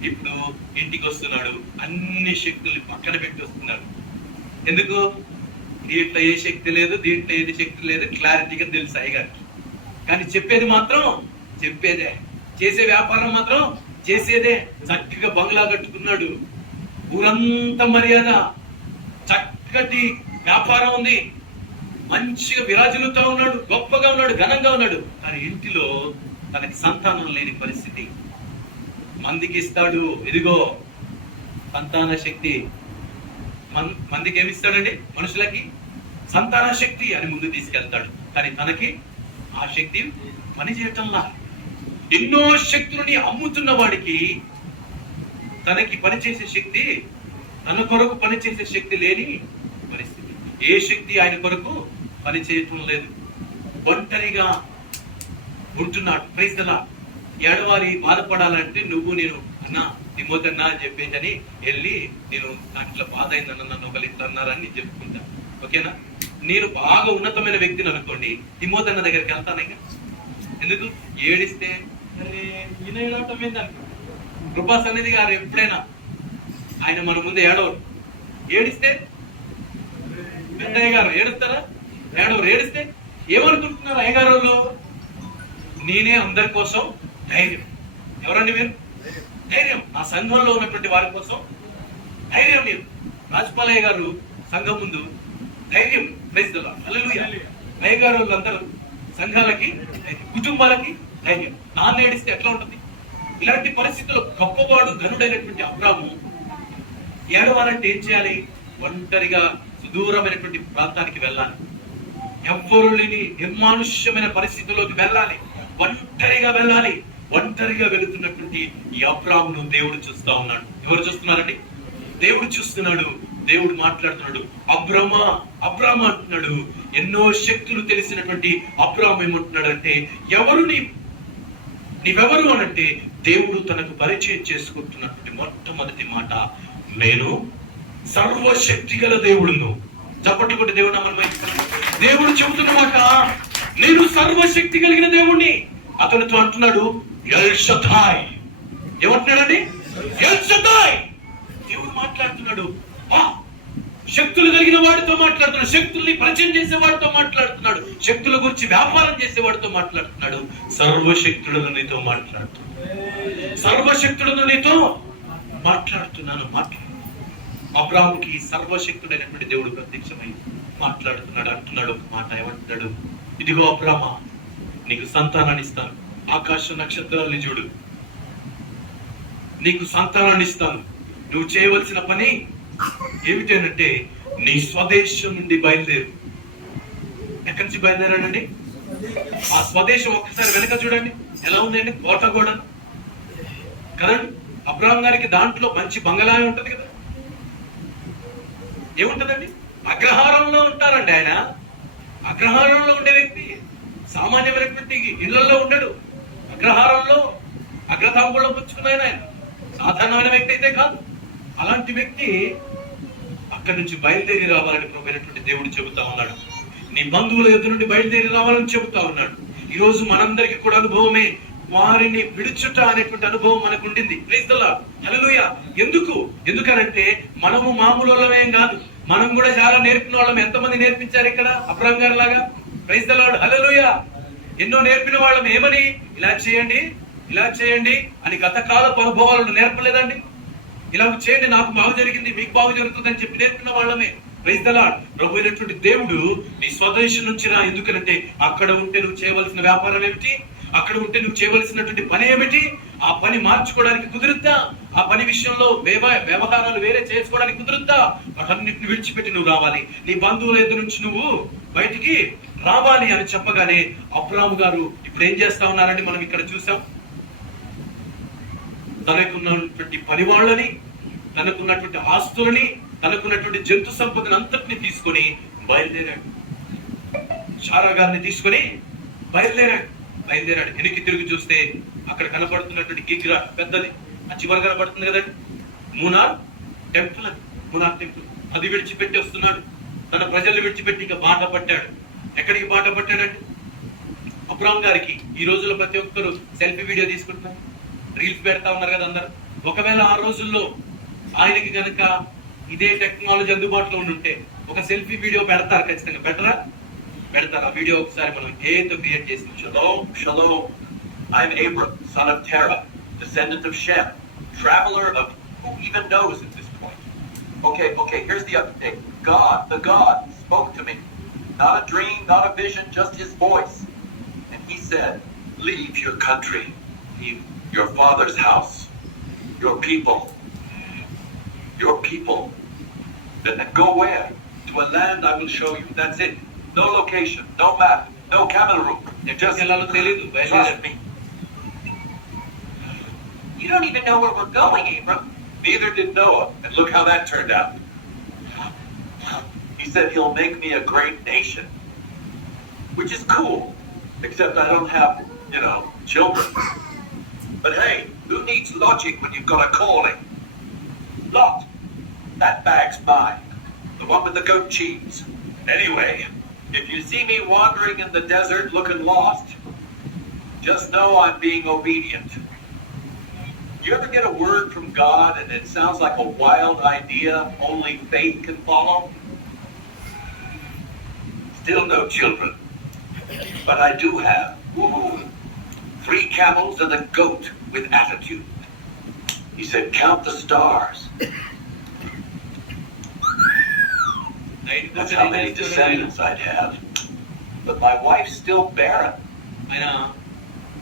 ఇప్పుడు ఇంటికి వస్తున్నాడు, అన్ని శక్తులు పక్కన పెట్టి వస్తున్నాడు. ఎందుకు? దీంట్లో ఏ శక్తి లేదు, దీంట్లో ఏది శక్తి లేదు, క్లారిటీగా తెలుసు అయ్యగారికి. కానీ చెప్పేది మాత్రం చెప్పేదే, చేసే వ్యాపారం మాత్రం చేసేదే. చక్కగా బంగ్లా కట్టుకున్నాడు, ఊరంతా మర్యాద, చక్కటి వ్యాపారం ఉంది, మంచిగా విరాజులుతో ఉన్నాడు, గొప్పగా ఉన్నాడు, ఘనంగా ఉన్నాడు. కానీ ఇంటిలో తనకి సంతానం లేని పరిస్థితి. మందికి ఇస్తాడు, ఇదిగో సంతాన శక్తి. మందికి ఏమిస్తాడండి? మనుషులకి సంతాన శక్తి అని ముందు తీసుకెళ్తాడు. కానీ తనకి ఆ శక్తి పని చేయటంలా. ఎన్నో శక్తులని అమ్ముతున్న వాడికి తనకి పనిచేసే శక్తి, తన కొరకు పనిచేసే శక్తి లేని పరిస్థితి. ఏ శక్తి ఆయన కొరకు పనిచేయటం లేదు, ఒంటరిగా ఉంటున్నాడు. Praise the Lord. ఏడవాలి, బాధపడాలంటే నువ్వు నేను అన్నా తిమోతన్నా అని చెప్పేసి వెళ్ళి, నేను నాకు ఇట్లా బాధ అయిందన్న, నన్ను ఒకళ్ళు ఇట్లా అన్నారని నేను చెప్పుకుంటా. ఓకేనా? నేను బాగా ఉన్నతమైన వ్యక్తిని అనుకోండి, తిమోతన్న దగ్గరికి వెళ్తాను. ఇంకా ఎందుకు? ఏడిస్తే ఈయన ఏడవటం ఏంటనుకో. కృపా సన్నిధి గారు ఎప్పుడైనా ఆయన మన ముందు ఏడవరు. ఏడిస్తే పెద్దయ్య గారు ఏడుస్తారా? ఏడవరు. ఏడిస్తే ఏమనుకుంటున్నారు అయ్యగారు వాళ్ళు? నేనే అందరి కోసం ధైర్యం. ఎవరండి మీరు? ధైర్యం. నా సంఘంలో ఉన్నటువంటి వారి కోసం ధైర్యం. మీరు రాజపాలయ్య గారు సంఘం ముందు ధైర్యం. Praise the lord. హల్లెలూయా. అయ్య గారు వాళ్ళందరూ సంఘాలకి, కుటుంబాలకి ధైర్యం. నాన్న ఏడిస్తే ఎట్లా ఉంటుంది? ఇలాంటి పరిస్థితుల్లో గొప్పవాడు, ఘనుడైనటువంటి అబ్రాము ఏడవాలంటే ఏం చేయాలి? ఒంటరిగా సుదూరమైనటువంటి ప్రాంతానికి వెళ్ళాలి. ఎవ్వరు లేని నిర్మానుష్యమైన పరిస్థితుల్లోకి వెళ్ళాలి. ఒంటరిగా వెళ్ళాలి. ఒంటరిగా వెళుతున్నటువంటి ఈ అబ్రామును దేవుడు చూస్తా ఉన్నాడు. ఎవరు చూస్తున్నారండి? దేవుడు చూస్తున్నాడు. దేవుడు మాట్లాడుతున్నాడు. అబ్రామా అబ్రామా అంటున్నాడు. ఎన్నో శక్తులు తెలిసినటువంటి అబ్రాము ఏమంటున్నాడు అంటే, ఎవరు నీవెవరు అనంటే, దేవుడు తనకు పరిచయం చేసుకుంటున్నటువంటి మొట్టమొదటి మాట, నేను సర్వశక్తి గల దేవుడును. చప్పట్లు కొట్టి దేవుడు నామమున దేవుడు చెబుతున్న మాట, నేను సర్వశక్తి కలిగిన దేవుణ్ణి. అతనితో అంటున్నాడు ఎల్ షదాయ్. ఏమంటున్నాడండి? ఎల్ షదాయ్. దేవుడు మాట్లాడుతున్నాడు. శక్తులు కలిగిన వాడితో మాట్లాడుతున్నాడు, శక్తుల్ని పరిచయం చేసే వాడితో మాట్లాడుతున్నాడు, శక్తుల గురించి వ్యాపారం చేసే వాడితో మాట్లాడుతున్నాడు. సర్వశక్తులను నీతో మాట్లాడుతున్నాడు, సర్వశక్తులను నీతో మాట్లాడుతున్నాను. అబ్రాముకి సర్వశక్తుడైనటువంటి దేవుడు ప్రత్యక్షమై మాట్లాడుతున్నాడు. అంటున్నాడు ఒక మాట. ఏమంటున్నాడు? ఇదిగో అబ్రామా, నీకు సంతానాన్ని ఇస్తాను. ఆకాశ నక్షత్రాలని చూడు, నీకు సంతానాన్ని ఇస్తాను. నువ్వు చేయవలసిన పని ఏమిటంటే, నీ స్వదేశం నుండి బయలుదేరు. ఎక్కడి నుంచి బయలుదేరాడండి? ఆ స్వదేశం ఒక్కసారి వెనక చూడండి ఎలా ఉందండి. కోట కూడా కదండి. అబ్రాహం గారికి దాంట్లో మంచి బంగళా ఉంటది కదా. ఏముంటదండి? అగ్రహారంలో ఉంటారండి ఆయన. అగ్రహారంలో ఉండే వ్యక్తి సామాన్యమైనటువంటి ఇళ్లలో ఉండడు. అగ్రహారంలో అగ్రతాంబూలం పుచ్చుకున్న ఆయన సాధారణమైన వ్యక్తి అయితే కాదు. అలాంటి వ్యక్తి అక్కడి నుంచి బయలుదేరి రావాలని ప్రభువైనటువంటి దేవుడు చెబుతా ఉన్నాడు. నీ బంధువుల ఎదురు నుండి బయలుదేరి రావాలని చెబుతా ఉన్నాడు. ఈ రోజు మనందరికీ కూడా అనుభవమే, వారిని విడుచుట అనేటువంటి అనుభవం మనకు ఉండింది. Praise the lord. హల్లెలూయా. ఎందుకనంటే మనము మామూలు వాళ్ళమేం కాదు, మనం కూడా చాలా నేర్పిన వాళ్ళం. ఎంతమంది నేర్పించారు ఇక్కడ అబ్రాహం గారి లాగా? Praise the lord. హల్లెలూయా. ఎన్నో నేర్పిన వాళ్ళం. ఏమని? ఇలా చేయండి, ఇలా చేయండి అని గత కాలపు అనుభవాలను నేర్పలేదండి. ఇలా చేయండి, నాకు బాగు జరిగింది, మీకు బాగు జరుగుతుంది అని చెప్పి నేర్పిన వాళ్ళమే. Praise the lord. ప్రభువైనటువంటి దేవుడు నీ స్వదేశం నుంచి రా. ఎందుకనంటే అక్కడ ఉంటే నువ్వు చేయవలసిన వ్యాపారం ఏమిటి? అక్కడ ఉంటే నువ్వు చేయవలసినటువంటి పని ఏమిటి? ఆ పని మార్చుకోవడానికి కుదురుద్దా? ఆ పని విషయంలో వ్యవహారాలు వేరే చేసుకోవడానికి కుదురుద్దా? వాటన్నిటిని విడిచిపెట్టి నువ్వు రావాలి. నీ బంధువుల ఎదురు నుంచి నువ్వు బయటికి రావాలి అని చెప్పగానే అబ్రాము గారు ఇప్పుడు ఏం చేస్తా ఉన్నారని మనం ఇక్కడ చూసాం. తనకున్నటువంటి పని వాళ్ళని, తనకున్నటువంటి ఆస్తులని, తనకున్నటువంటి జంతు సంపదను అంతటిని తీసుకొని బయలుదేరాడు. షారా గారిని తీసుకొని బయలుదేరాడు. వెనక్కి తిరిగి చూస్తే అక్కడ కనపడుతున్నటువంటి గిగ్రా పెద్దది, ఆ చివరి కనపడుతుంది కదండి, మూనార్ టెంపుల్. అది విడిచిపెట్టి వస్తున్నాడు. తన ప్రజల్ని విడిచిపెట్టి ఇక బాట పట్టాడు. ఎక్కడికి బాట పట్టాడంటే అబ్రాహం గారికి. ఈ రోజుల్లో ప్రతి ఒక్కరు సెల్ఫీ వీడియో తీసుకుంటున్నారు, రీల్స్ పెడతా ఉన్నారు కదా అందరు. ఒకవేళ ఆ రోజుల్లో ఆయనకి కనుక ఇదే టెక్నాలజీ అందుబాటులో ఉంటే ఒక సెల్ఫీ వీడియో పెడతారు, ఖచ్చితంగా పెడతారు. ఆ వీడియో ఒకసారి మనం ఏతో క్రియేట్ చేసి. Shalom, shalom. I'm Abram, son of Terah, descendant of Shem, traveler of who even knows at this point. Okay, here's the update. The God spoke to me. Not a dream, not a vision, just his voice. And he said, leave your country, leave your father's house, your people. Then go where? To a land I will show you. That's it. No location, no map, no camel route. Just trust me. You don't even know where we're going, Abram. Neither did Noah, and look how that turned out. He said he'll make me a great nation, which is cool, except I don't have, children. But hey, who needs logic when you've got a calling? Lot. That bag's mine. The one with the goat cheese. Anyway, if you see me wandering in the desert looking lost, just know I'm being obedient. You ever get a word from God and it sounds like a wild idea only faith can follow? Still no children. But I do have 3 camels and a goat with attitude. He said, count the stars. That's how many descendants I'd have. But my wife's still barren. ఆయన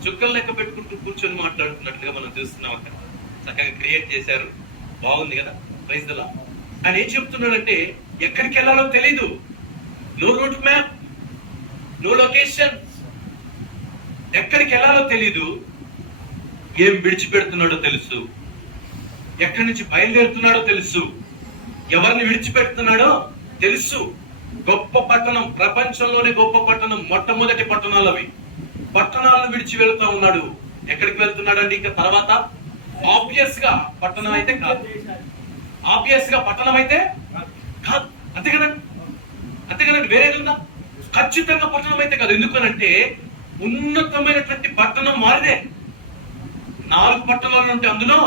చుక్కలు లెక్క పెట్టుకుంటూ కూర్చొని మాట్లాడుతున్నట్లుగా మనం చూస్తున్నాం. అక్కడ చక్కగా create చేశారు, బాగుంది కదా. Praise the lord. ఆయన ఏం చెప్తున్నాడంటే ఎక్కడికి వెళ్ళాలో తెలీదు. No route map, no location. ఎక్కడికి వెళ్ళాలో తెలీదు. ఏం విడిచిపెడుతున్నాడో తెలుసు, ఎక్కడి నుంచి బయలుదేరుతున్నాడో తెలుసు, ఎవరిని విడిచిపెడుతున్నాడో తెలుసు. గొప్ప పట్టణం, ప్రపంచంలోనే గొప్ప పట్టణం, మొట్టమొదటి పట్టణాలు అవి. పట్టణాలను విడిచి వెళ్తా ఉన్నాడు. ఎక్కడికి వెళ్తున్నాడండి? ఇంకా తర్వాత ఆబ్వియస్ గా పట్టణం అయితే కాదు, అంతే కదండి. వేరేది ఉందా? ఖచ్చితంగా పట్టణం అయితే కాదు. ఎందుకనంటే ఉన్నతమైనటువంటి పట్టణం మారిదే. 4 పట్టణాలు ఉంటే అందులో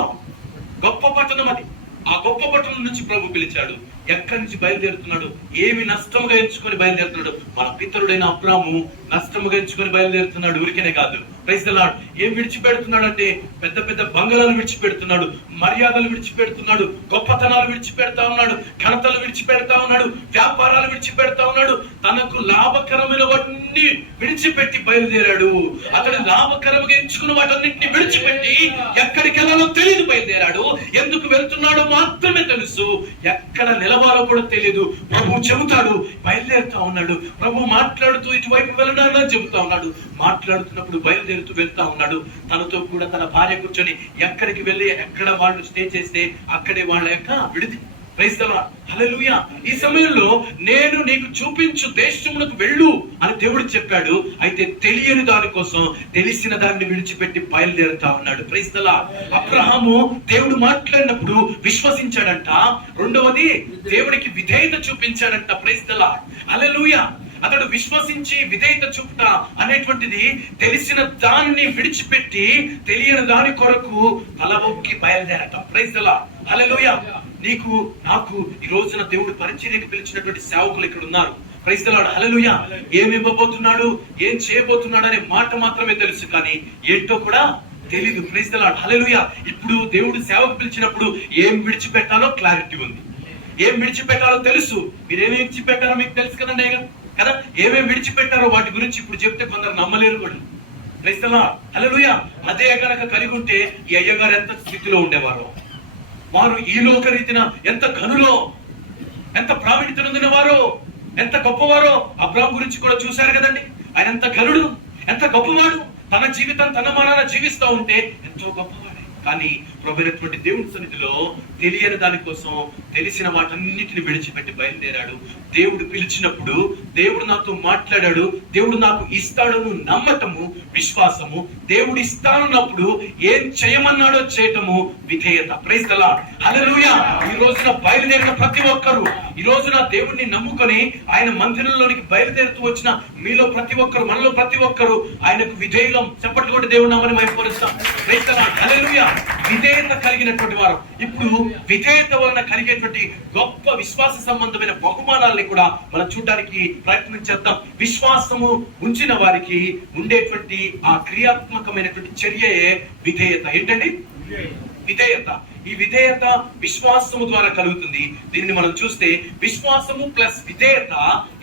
గొప్ప పట్టణం అది. ఆ గొప్ప పట్టణం నుంచి ప్రభు పిలిచాడు. ఎక్కడి నుంచి బయలుదేరుతున్నాడు? ఏమి నష్టముగా ఎంచుకొని బయలుదేరుతున్నాడు? మన పితరుడైన అబ్రాము నష్టముగా ఎంచుకొని బయలుదేరుతున్నాడు, ఊరికేనే కాదు. Praise the lord. ఏం విడిచిపెడుతున్నాడు అంటే పెద్ద పెద్ద బంగళాలు విడిచిపెడుతున్నాడు, మర్యాదలు విడిచిపెడుతున్నాడు, గొప్పతనాలు విడిచిపెడతా ఉన్నాడు, ఘనతలు విడిచిపెడతా ఉన్నాడు, వ్యాపారాలు విడిచిపెడతా ఉన్నాడు. తనకు లాభకరమైన వాటిని విడిచిపెట్టి బయలుదేరాడు. అతడు లాభకరంగా ఎంచుకున్న వాటన్నింటినీ విడిచిపెట్టి ఎక్కడికి వెళ్ళాలో తెలియదు బయలుదేరాడు. ఎందుకు వెళ్తున్నాడో మాత్రమే తెలుసు, ఎక్కడ నిలవాలో కూడా తెలియదు. ప్రభు చెబుతాడు, బయలుదేరుతా ఉన్నాడు. ప్రభు మాట్లాడుతూ ఇటువైపు వెళ్ళడాలని చెబుతా ఉన్నాడు. మాట్లాడుతున్నప్పుడు బయలుదేరుతూ వెళ్తా ఉన్నాడు. తనతో కూడా తన భార్య కూర్చొని ఎక్కడికి వెళ్ళి ఎక్కడ వాళ్ళు స్టే చేస్తే అక్కడే వాళ్ళ యొక్క విడిది. Praise the lord. హల్లెలూయా. ఈ సమయంలో నేను నీకు చూపించు దేశమునకు వెళ్ళు అని దేవుడు చెప్పాడు. అయితే తెలియని దాని కోసం తెలిసిన దాన్ని విడిచిపెట్టి బయలుదేరుతా ఉన్నాడు. Praise the lord. అబ్రహాము దేవుడు మాట్లాడినప్పుడు విశ్వసించాడంట. రెండవది దేవుడికి విధేయత చూపించాడంట. Praise the lord. హల్లెలూయా. అతడు విశ్వసించి విధేయత చూపుట అనేటువంటిది తెలిసిన దాన్ని విడిచిపెట్టి తెలియని దాని కొరకు తలవొక్కి బయలుదేరటం. Praise the lord. హల్లెలూయా. నీకు నాకు ఈ రోజున దేవుడు పరిచర్యకు పిలిచినటువంటి సేవకులు ఇక్కడ ఉన్నారు. Praise the lord. హల్లెలూయా. ఏమి ఇవ్వబోతున్నాడు, ఏం చేయబోతున్నాడు అనే మాట మాత్రమే తెలుసు, కానీ ఏంటో కూడా తెలీదు. Praise the lord. హల్లెలూయా. ఇప్పుడు దేవుడు సేవకు పిలిచినప్పుడు ఏం విడిచిపెట్టాలో క్లారిటీ ఉంది, ఏం విడిచిపెట్టాలో తెలుసు. మీరేమి విడిచిపెట్టారో మీకు తెలుసు కదండి కదా. ఏమేమి విడిచిపెట్టారో వాటి గురించి ఇప్పుడు చెప్తే కొందరు నమ్మలేరు కూడా. Praise the lord. హల్లెలూయా. అదే గనక కలిగి ఉంటే ఈ అయ్యగారు ఎంత స్థితిలో ఉండేవారు, వారు ఈ లోక రీతిన ఎంత ఘనులో, ఎంత ప్రావీణ్యత నొందినవారో, ఎంత గొప్పవారో. అబ్రాహాము గురించి కూడా చూశారు కదండి. ఆయన ఎంత ఘనుడు, ఎంత గొప్పవాడు. తన జీవితం తన మనాన జీవిస్తూ ఉంటే ఎంతో గొప్పవాడే. కానీ ప్రభువైనటువంటి దేవుని సన్నిధిలో తెలియని దానికోసం తెలిసిన వాటన్నిటిని విడిచిపెట్టి బయలుదేరాడు. దేవుడు పిలిచినప్పుడు దేవుడు నాతో మాట్లాడాడు, దేవుడు నాకు ఇస్తాడను నమ్మటము విశ్వాసము, దేవుడు ఇస్తానన్నప్పుడు ఏం చేయమన్నాడో చేయటము విధేయత. Praise the lord, hallelujah. ఈ రోజున బయలుదేరిన ప్రతి ఒక్కరు, ఈ రోజున దేవుడిని నమ్ముకొని ఆయన మందిరంలోనికి బయలుదేరుతూ వచ్చిన మీలో ప్రతి ఒక్కరు, మనలో ప్రతి ఒక్కరు ఆయనకు విధేయులం. చెప్పట్లు కూడా దేవుడు నామని మైపరుస్తాం. ప్రైజ్ ది లార్డ్, హల్లెలూయా. విధేయత కలిగినటువంటి వారు. ఇప్పుడు విధేయత వలన కలిగేటువంటి గొప్ప విశ్వాస సంబంధమైన బహుమానాలని కూడా మనం చూడడానికి ప్రయత్నం చేద్దాం. విశ్వాసము ఉంచిన వారికి ఉండేటువంటి ఆ క్రియాత్మకమైనటువంటి చర్యయే విధేయత. ఏంటండి విధేయత? ఈ విధేయత విశ్వాసము ద్వారా కలుగుతుంది. దీన్ని మనం చూస్తే విశ్వాసము ప్లస్ విధేయత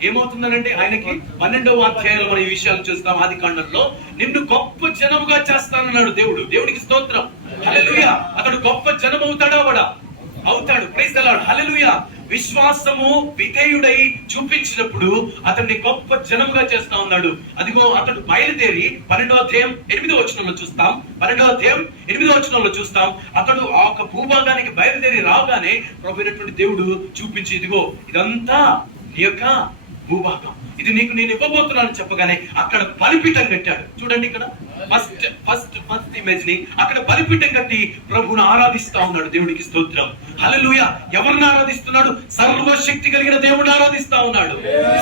ఏమవుతుందనంటే ఆయనకి 12వ అధ్యాయంలో మనం ఈ విషయాలు చూస్తాం. ఆదికాండంలో నిన్ను గొప్ప జనముగా చేస్తానన్నాడు దేవుడు. దేవుడికి స్తోత్రం, హల్లెలూయా. అతడు గొప్ప జనం అవుతాడా? అవుతాడు. ప్రైజ్ ది లార్డ్, హల్లెలూయా. విశ్వాసము విధేయుడై చూపించినప్పుడు అతన్ని గొప్ప జనముగా చేస్తా ఉన్నాడు. అదిగో అతడు బయలుదేరి 12వ అధ్యాయం 8వ వచనంలో చూస్తాం. 12వ అధ్యాయం 8వ వచనంలో చూస్తాం. అతడు ఆ ఒక భూభాగానికి బయలుదేరి రాగానే ప్రభువైనటువంటి దేవుడు చూపించి, ఇదిగో ఇదంతా నీ యొక్క భూభాగం, ఇది నీకు నేను ఇవ్వబోతున్నాను చెప్పగానే అక్కడ బలిపీఠం కట్టాడు. చూడండి, ఇక్కడ ఫస్ట్ ఇమేజ్ ని అక్కడ బలిపీఠం కట్టి ప్రభువును ఆరాధిస్తా ఉన్నాడు. దేవుడికి స్తోత్రం, హల్లెలూయా. ఎవరిని ఆరాధిస్తున్నాడు? సర్వశక్తి కలిగిన దేవుడిని ఆరాధిస్తా ఉన్నాడు.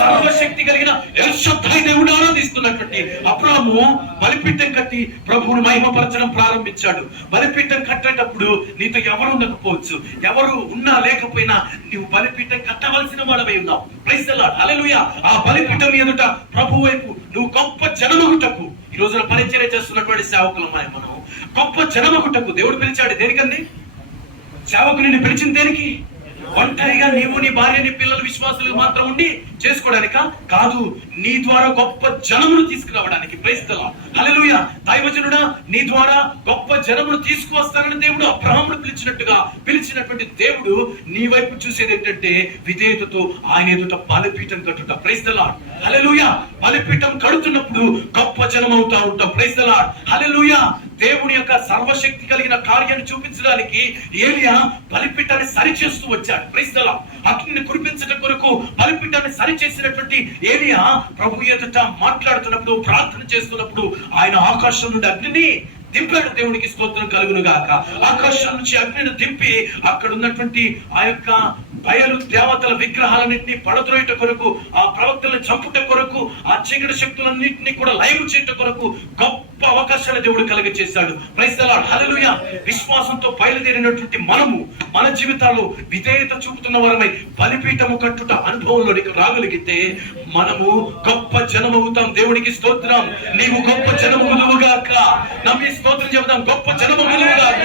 సర్వశక్తి కలిగిన ఎల్ షద్దై దేవుడిని ఆరాధిస్తున్నటువంటి అబ్రాహాము బలిపీఠం కట్టి ప్రభువును మహిమపరచడం ప్రారంభించాడు. బలిపీఠం కట్టేటప్పుడు నీతో ఎవరు ఉండకపోవచ్చు, ఎవరు ఉన్నా లేకపోయినా నీవు బలిపీఠం కట్టవలసిన వాడవై ఉన్నావు. Praise the lord, hallelujah. ఆ బలిపీఠం ఎదుట ప్రభు వైపు నువ్వు గొప్ప జనమగుటకు, ఈ రోజున పరిచర్య చేస్తున్నటువంటి సేవకులు మనం గొప్ప జనమగుటకు దేవుడు పిలిచాడు. దేనికండి? సేవకుని పిలిచింది దేనికి? ఒంటరిగా నీవు నీ భార్య నీ పిల్లలు విశ్వాసులు మాత్రం ఉండి చేసుకోవడానిక? కాదు, నీ ద్వారా గొప్ప జనమును తీసుకురావడానికి. ప్రైజ్ ది లార్డ్, హల్లెలూయా. దైవజనుడా, నీ ద్వారా గొప్ప జనమును తీసుకువస్తానని దేవుడు అబ్రహామును పిలిచినటువంటి దేవుడు నీ వైపు చూసేది ఏంటంటే విధేయతతో ఆయన ఎదుట బలిపీఠం కట్టుట. ప్రైజ్ ది లార్డ్, హల్లెలూయా. బలిపీఠం కడుతున్నప్పుడు గొప్ప జనం అవుతా ఉంటాం. ప్రైజ్ ది లార్డ్, హల్లెలూయా. దేవుని యొక్క సర్వశక్తి కలిగిన కార్యాన్ని చూపించడానికి ఏలియా బలిపీఠాన్ని సరిచేస్తూ వచ్చాడు. Praise the lord. అగ్నిని కురిపించడం కొరకు బలిపీఠాన్ని సరిచేసినటువంటి ఏలియా ప్రభు ఎదుట మాట్లాడుతున్నప్పుడు, ప్రార్థన చేస్తున్నప్పుడు ఆయన ఆకాశం నుండి అగ్నిని దింపాడు. దేవునికి స్తోత్రం కలుగును గాక. ఆకాశం నుంచి అగ్నిని దింపి అక్కడ ఉన్నటువంటి ఆ యొక్క బయలు దేవతల విగ్రహాలన్నింటినీ పడద్రోయట కొరకు, ఆ ప్రవక్తలను చంపుట కొరకు, ఆ చీకటి శక్తులన్నింటినీ కూడా లయం చేయట కొరకు గొప్ప అవకాశాన్ని దేవుడు కలుగజేశాడు. ప్రైజ్ ది లార్డ్, హల్లెలూయా. విశ్వాసంతో బయలుదేరినటువంటి మనము మన జీవితాల్లో విధేయత చూపుతున్న వారమై బలిపీఠము కట్టుట అనుభవంలోనికి రాగలిగితే మనము గొప్ప జనమవుతాం. దేవునికి స్తోత్రం. నీవు గొప్ప జనమగుదువుగాక. నమ్మి స్తోత్రం చెబుతాం. గొప్ప జనమగుదువుగాక.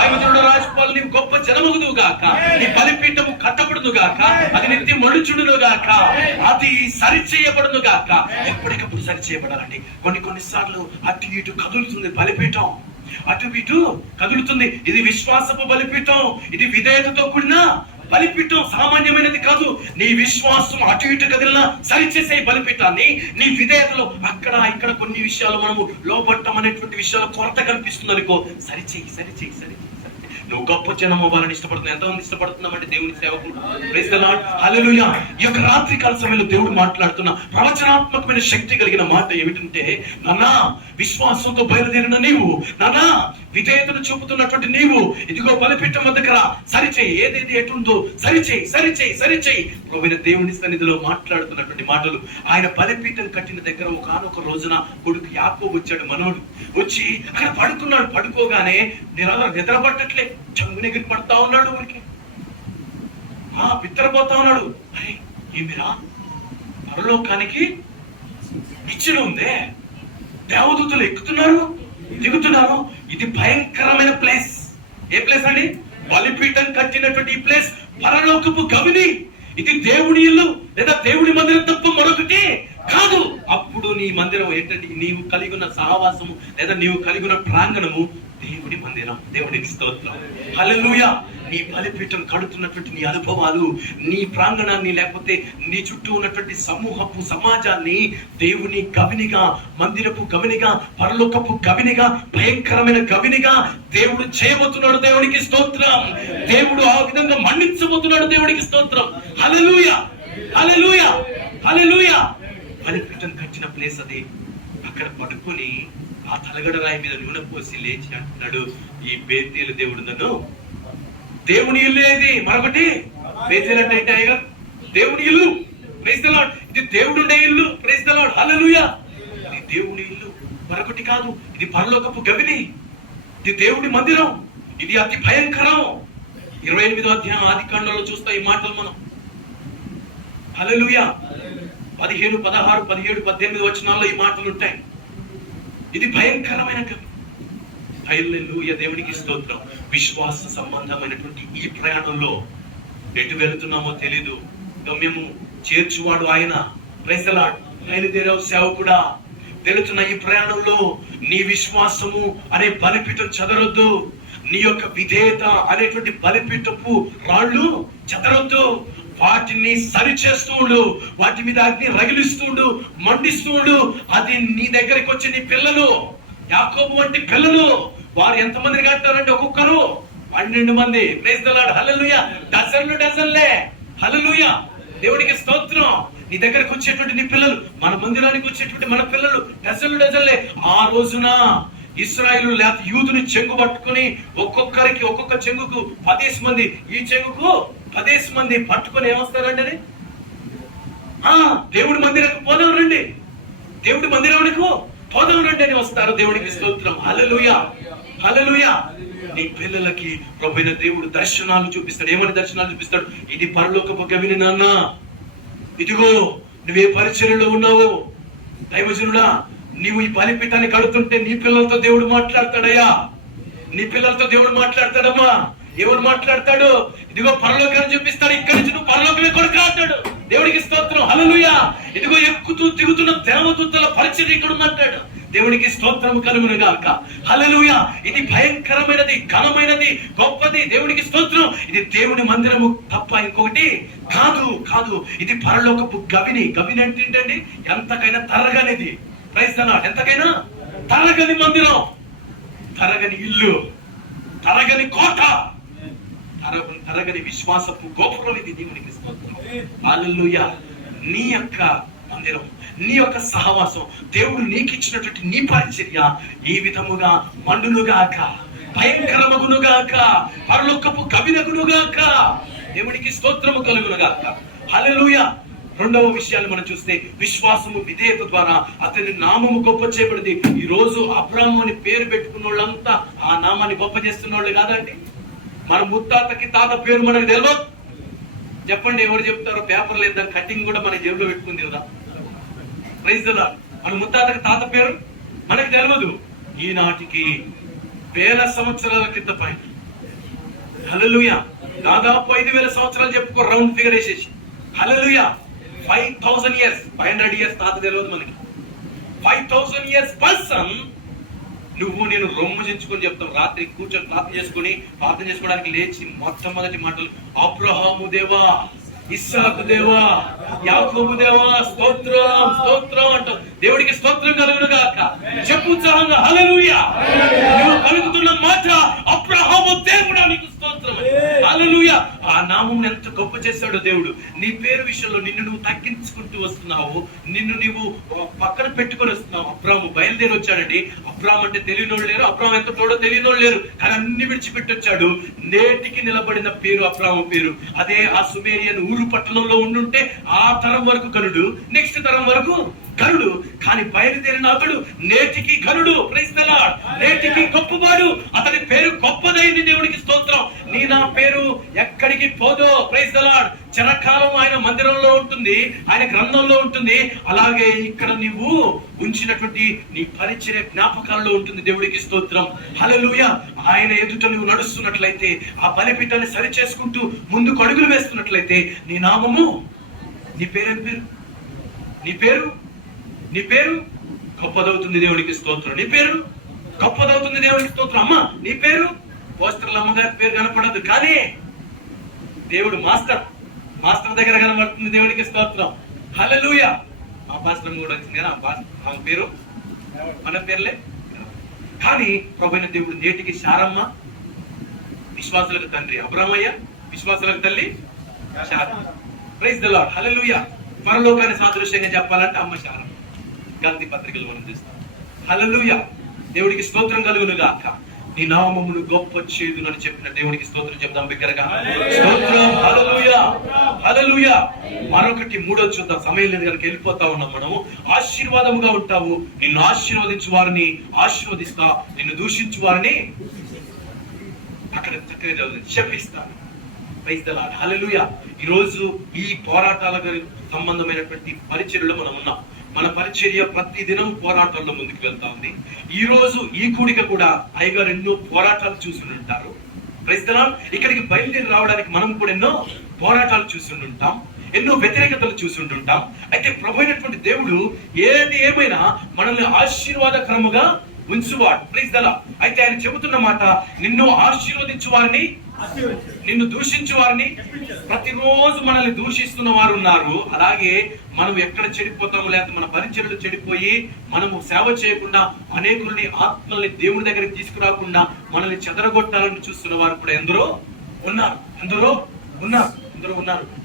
దైవజనుడు రాజపాలు నీవు గొప్ప జనమగుదువుగాక. నీ బలిపీఠము కట్టబడును గాక. అది నిత్యం మడుచుడును గాక. అది సరిచేయబడును గాక. ఎప్పటికప్పుడు సరిచేయబడాలండి. కొన్నిసార్లు అటు ఇటు కదులుతుంది బలిపీఠం, అటు ఇటు కదులుతుంది. ఇది విశ్వాసపు బలిపీఠం, ఇది విధేయతతో కూడిన బలిపీఠం. సామాన్యమైనది కాదు. నీ విశ్వాసం అటు ఇటు కదిలినా సరిచేసే బలిపీఠాన్ని నీ విధేయతలో అక్కడ ఇక్కడ కొన్ని విషయాలు మనము లోపట్టం అనేటువంటి విషయాలు కొరత కనిపిస్తుంది అనుకో, సరిచేయి. నువ్వు గొప్ప జనం అవ్వాలని ఇష్టపడుతున్నావు. ఎంతమంది ఇష్టపడుతున్నామంటే దేవుని సేవకుడు. Praise the lord, hallelujah. ఈ యొక్క రాత్రి కాల సమయంలో దేవుడు మాట్లాడుతున్న ప్రవచనాత్మకమైన శక్తి కలిగిన మాట ఏమిటంటే, నాన్నా విశ్వాసంతో బయలుదేరిన నీవు, నాన్నా విధేయతను చూపుతున్నటువంటి నీవు, ఇదిగో బలిపీఠం దగ్గర సరిచేయి. ఏదేది ఎటుందో సరిచేయి. ప్రభువైన దేవుని సన్నిధిలో మాట్లాడుతున్నటువంటి మాటలు. ఆయన బలిపీఠం కట్టిన దగ్గర ఒకనొక రోజున కొడుకు యాకోబు వచ్చాడు. మనోడు వచ్చి అక్కడ పడుకున్నాడు. పడుకోగానే నిద్ర పట్టట్లే, చంగుని ఎగిరి పడతా ఉన్నాడు. ఊరికి బిత్తరపోతా ఉన్నాడు. అరే ఏమిరా, పరలోకానికి ఇచ్చిన ఉందే, దేవదూతలు ఎక్కుతున్నారు దిగుతున్నారు. ఇది భయంకరమైన ప్లేస్. ఏ ప్లేస్ అండి? బలిపీఠం కట్టినటువంటి ఈ ప్లేస్ పరలోకపు గవిని. ఇది దేవుడి ఇల్లు లేదా దేవుడి మందిరం తప్ప మరొకటి కాదు. అప్పుడు నీ మందిరం ఏంటంటే నీవు కలిగి ఉన్న సహవాసము లేదా నీవు కలిగి ఉన్న ప్రాంగణము దేవుడి మందిరం. దేవుడికి స్తోత్రం, హల్లెలూయా. నీ బలిపీఠం కడుతున్నటువంటి నీ అనుభవాలు, నీ ప్రాంగణాన్ని, లేకపోతే నీ చుట్టూ ఉన్నటువంటి సమూహపు సమాజాన్ని దేవుని గవినిగా, మందిరపు గవినిగా, పరలోకపు గవినిగా, భయంకరమైన గవినిగా దేవుడు చేయబోతున్నాడు. దేవునికి స్తోత్రం. దేవుడు ఆ విధంగా మన్నించబోతున్నాడు. దేవునికి స్తోత్రం. హల్లెలూయా, హల్లెలూయా, హల్లెలూయా. బలిపీఠం కట్టిన ప్లేస్ అది. అక్కడ పడుకొని ఆ తలగడ రాయి మీద నూనె పోసి లేచి అంటున్నాడు, ఈ బేతేలు దేవుడు నన్ను, దేవుని ఇల్లు ఏది? మరొకటి బేతేలు అంటే ఏంటి అయ్యా? దేవుని ఇల్లు. Praise the Lord. ఇది దేవుడు ఉండే ఇల్లు. Praise the lord. హల్లెలూయా. ఇది దేవుని ఇల్లు, మరొకటి కాదు. ఇది పరలోకపు గవిని, ఇది దేవుడి మందిరం, ఇది అతి భయంకరం. 28వ అధ్యాయం ఆదికాండంలో చూస్తా ఈ మాటలు మనం. హల్లెలూయా. 15, 16, 17, 18 వచనాల్లో ఈ మాటలు ఉంటాయి. ఇది భయంకరమైన గవి. హల్లెలూయా. దేవునికి స్తోత్రం. విశ్వాస సంబంధమైనటువంటి ఈ ప్రయాణంలో ఎటు వెళుతున్నామో తెలీదు. గమ్యము చేర్చువాడు ఆయన. Praise the Lord. బయలుదేరావు సేవకుడా. వెళుతున్న ఈ ప్రయాణంలో నీ విశ్వాసము అనే బలిపీఠం చెదరొద్దు. నీ యొక్క విధేయత అనేటువంటి బలిపీఠపు రాళ్ళు చెదరొద్దు. వాటిని సరి చేస్తూ ఉండు. వాటి మీద అగ్ని రగిలిస్తూ ఉండు, మండిస్తూ ఉండు. అది నీ దగ్గరికి వచ్చి నీ పిల్లలు, యాకోబు వంటి పిల్లలు, వారు ఎంతమందిని కట్టారంటే ఒక్కొక్కరు 12 మంది. Praise the lord. హల్లెలూయా. డజన్లే. హల్లెలూయా. దేవుడికి స్తోత్రం. నీ దగ్గరకు వచ్చేటువంటి నీ పిల్లలు, మన మందిరానికి వచ్చేటువంటి మన పిల్లలు డజన్లే. ఆ రోజున ఇశ్రాయేలు లేకపోతే యూదుని చెంగు పట్టుకుని ఒక్కొక్కరికి ఒక్కొక్క చెంగుకు 10 మంది, ఈ చెంగుకు 10 మంది పట్టుకొని ఏమొస్తారండి? దేవుడి మందిరానికి పోదాం రండి, దేవుడి మందిరానికి పోదాం రండి అని వస్తారు. దేవుడికి స్తోత్రం. హల్లెలూయా, హల్లెలూయా. నీ పిల్లలకి ప్రభువైన దేవుడు దర్శనాలు చూపిస్తాడు. ఏమని దర్శనాలు చూపిస్తాడు? ఇది పరలోకపు గవిని నాన్న, ఇదిగో నువ్వే పరిచర్యలో ఉన్నావు. దైవజనుడా, నీవు ఈ బలిపీఠాన్ని కడుతుంటే నీ పిల్లలతో దేవుడు మాట్లాడతాడయ్యా. నీ పిల్లలతో దేవుడు మాట్లాడతాడమ్మా. ఎవరు మాట్లాడతాడు? ఇదిగో పరలోకాన్ని చూపిస్తాడు. ఇక్కడి నుంచి నువ్వు పరలోకమే కొడుకు అంటాడు. దేవుడికి స్తోత్రం. హల్లెలూయా. ఇదిగో ఎక్కుతూ దిగుతున్న దేవదూతల పరిచర్య ఇక్కడ ఉందంటాడు. దేవుడికి స్తోత్రం కలుగును గాక. హల్లెలూయా. ఇది భయంకరమైనది, ఘనమైనది, గొప్పది. దేవుడికి స్తోత్రం. ఇది దేవుడి మందిరము తప్ప ఇంకొకటి కాదు. ఇది పరలోకపు గవిని. గవిని అంటే ఏంటండి? ఎంతకైనా తరగనిది. Praise the lord. ఎంతకైనా తరగని మందిరం, తరగని ఇల్లు, తరగని కోట, తరగని విశ్వాసపు గోపురం. ఇది దేవునికి స్తోత్రం. హల్లెలూయా. నీ యొక్క మందిరం, నీ యొక్క సహవాసం, దేవుడు నీకు ఇచ్చినటువంటి నీ పరిచర్య ఈ విధముగా మండునుగాక, భయంకరమగునుగాక, పరలోకపు గవినగునుగాక. దేవునికి స్తోత్రము కలుగునుగాక. హల్లెలూయా. రెండవ విషయాన్ని మనం చూస్తే, విశ్వాసము విధేయత ద్వారా అతని నామము గొప్ప చేయబడింది. ఈ రోజు అబ్రాహాము అని పేరు పెట్టుకున్న వాళ్ళంతా ఆ నామాన్ని గొప్ప చేస్తున్న వాళ్ళు కాదండి. మన ముత్తాతకి తాత పేరు మనకు తెలియదు. చెప్పండి, ఎవరు చెప్తారో? పేపర్ లేదు, దాని కటింగ్ కూడా మన జేబులో పెట్టుకుంది కదా. Praise the lord. మన ముత్తాతకి తాత పేరు మనకు తెలియదు. ఈనాటికి 1000 సంవత్సరాల క్రితం పైన. హల్లెలూయా. దాదాపు 5000 సంవత్సరాలు చెప్పుకో, రౌండ్ ఫిగర్ వేసేసి. హల్లెలూయా. 5000 years, 500 years తాత తెలియదు మనకి. 5000 years పర్సన్. నువ్వు నేను రొమ్ము చించుకొని చెప్తాం. రాత్రి కూర్చొని ప్రార్థన చేసుకుని, ప్రార్థన చేసుకోవడానికి లేచి మొట్టమొదటి మాటలు, అబ్రహాము దేవా, ఇస్సాకు దేవా, యాకోబు దేవా, స్తోత్రం స్తోత్రం అంటావు. దేవుడికి స్తోత్రం కలుగునుగాక. చెప్పు ఉత్సాహంగా హల్లెలూయా. నువ్వు కలుగుతున్న మాట అబ్రహాము దేవుడా నీకు స్తోత్రం. హల్లెలూయా. ఆ నామం ఎంత గొప్ప చేశాడో దేవుడు. నీ పేరు విషయంలో నిన్ను నువ్వు తగ్గించుకుంటూ వస్తున్నావు, నిన్ను నువ్వు పక్కన పెట్టుకొని వస్తున్నావు. అబ్రాహాము బయలుదేరి వచ్చాడండి. అబ్రాహాం అంటే తెలియనోళ్ళు లేరు, అబ్రాహాం ఎంత తోడో తెలియనోళ్ళు లేరు, కానీ అన్ని విడిచిపెట్టి వచ్చాడు. నేటికి నిలబడిన పేరు అబ్రాహాము పేరు. అదే ఆ సుమేరియన్ ఊరు పట్టణంలో ఉండుంటే ఆ తరం వరకు కనుడు, నెక్స్ట్ తరం వరకు కనుడు. కానీ బయలుదేరిన అతడు నేటికి ఘనుడు. Praise the lord. నేటికి గొప్పవాడు. అతని పేరు గొప్పదైంది. దేవుడికి స్తోత్రం. నీ నా పేరు ఎక్కడికి పోదో. Praise the lord. చిరకాలం ఆయన మందిరంలో ఉంటుంది, ఆయన గ్రంథంలో ఉంటుంది. అలాగే ఇక్కడ నీవు ఉంచినటువంటి నీ పరిచర్య జ్ఞాపకాల్లో ఉంటుంది. దేవుడికి స్తోత్రం. హల్లెలూయా. ఆయన ఎదుట నువ్వు నడుస్తున్నట్లయితే, ఆ బలిపీఠాన్ని సరి చేసుకుంటూ ముందుకు అడుగులు వేస్తున్నట్లయితే, నీ నామము, నీ పేరు పేరు నీ పేరు గొప్పదవుతుంది. దేవుడికి స్తోత్రం. నీ పేరు గొప్పదవుతుంది. దేవుడికి స్తోత్రం. అమ్మా, నీ పేరు పోస్టర్ల అమ్మగారి పేరు కనపడదు, కానీ దేవుడు మాస్టర్ దగ్గర కనబడుతుంది. దేవుడికి స్తోత్రం. హల్లెలూయా. మా పాస్టర్ కూడా వచ్చింది కదా, ఆ పేరు మన పేర్లే. కానీ ప్రభువైన దేవుడు నేటికి శారమ్మ విశ్వాసులకు తండ్రి, అబ్రామయ్య విశ్వాసులకు తల్లి శారమ్మ. Praise the lord. హల్లెలూయా. పరలోకాన్ని సాదృశ్యంగా చెప్పాలంటే అమ్మ శారమ్మ. గంతి పత్రికలు మనం చూస్తాం. హల్లెలూయా. దేవుడికి స్తోత్రం కలుగును గాక. నీ నామమును గొప్ప చేదునని చెప్పిన దేవుడికి స్తోత్రం చెప్దాం బిగ్గరగా. స్తోత్రం. హల్లెలూయా. హల్లెలూయా. మరొకటి మూడోది చూద్దాం, సమయం లేదు కనుక వెళ్ళిపోతా ఉన్నాం మనము. ఆశీర్వాదముగా ఉంటావు. నిన్ను ఆశీర్వదించు వారిని ఆశీర్వదిస్తా, నిన్ను దూషించు వారిని అక్కడ చక్కగా శపిస్తాను. Praise the lord. హల్లెలూయా. ఈ రోజు ఈ పోరాటాలకు సంబంధమైనటువంటి పరిచర్యలో మనం ఉన్నాం. మన పరిచర్య ప్రతి దినం పోరాటాల్లో ముందుకు వెళ్తా ఉంది. ఈ రోజు ఈ కూడిక కూడా అయ్యగారు ఎన్నో పోరాటాలు చూసి ఉంటారు. Praise the lord. ఇక్కడికి బయలుదేరి రావడానికి మనం కూడా ఎన్నో పోరాటాలు చూసి ఉంటాం, ఎన్నో వ్యతిరేకతలు చూసి ఉంటుంటాం. అయితే ప్రభు అయినటువంటి దేవుడు ఏది ఏమైనా మనల్ని ఆశీర్వాదకరముగా ఉంచువాడు. Praise the lord. అయితే ఆయన చెబుతున్న మాట, నిన్ను ఆశీర్వదించు వారిని, నిన్ను దూషించు వారిని. ప్రతిరోజు మనల్ని దూషిస్తున్న వారు ఉన్నారు. అలాగే మనం ఎక్కడ చెడిపోతామో, లేకపోతే మన పరిచర్యలు చెడిపోయి మనము సేవ చేయకుండా అనేకుల్ని ఆత్మల్ని దేవుడి దగ్గరికి తీసుకురాకుండా మనల్ని చెదరగొట్టాలని చూస్తున్న వారు కూడా ఎందరో ఉన్నారు.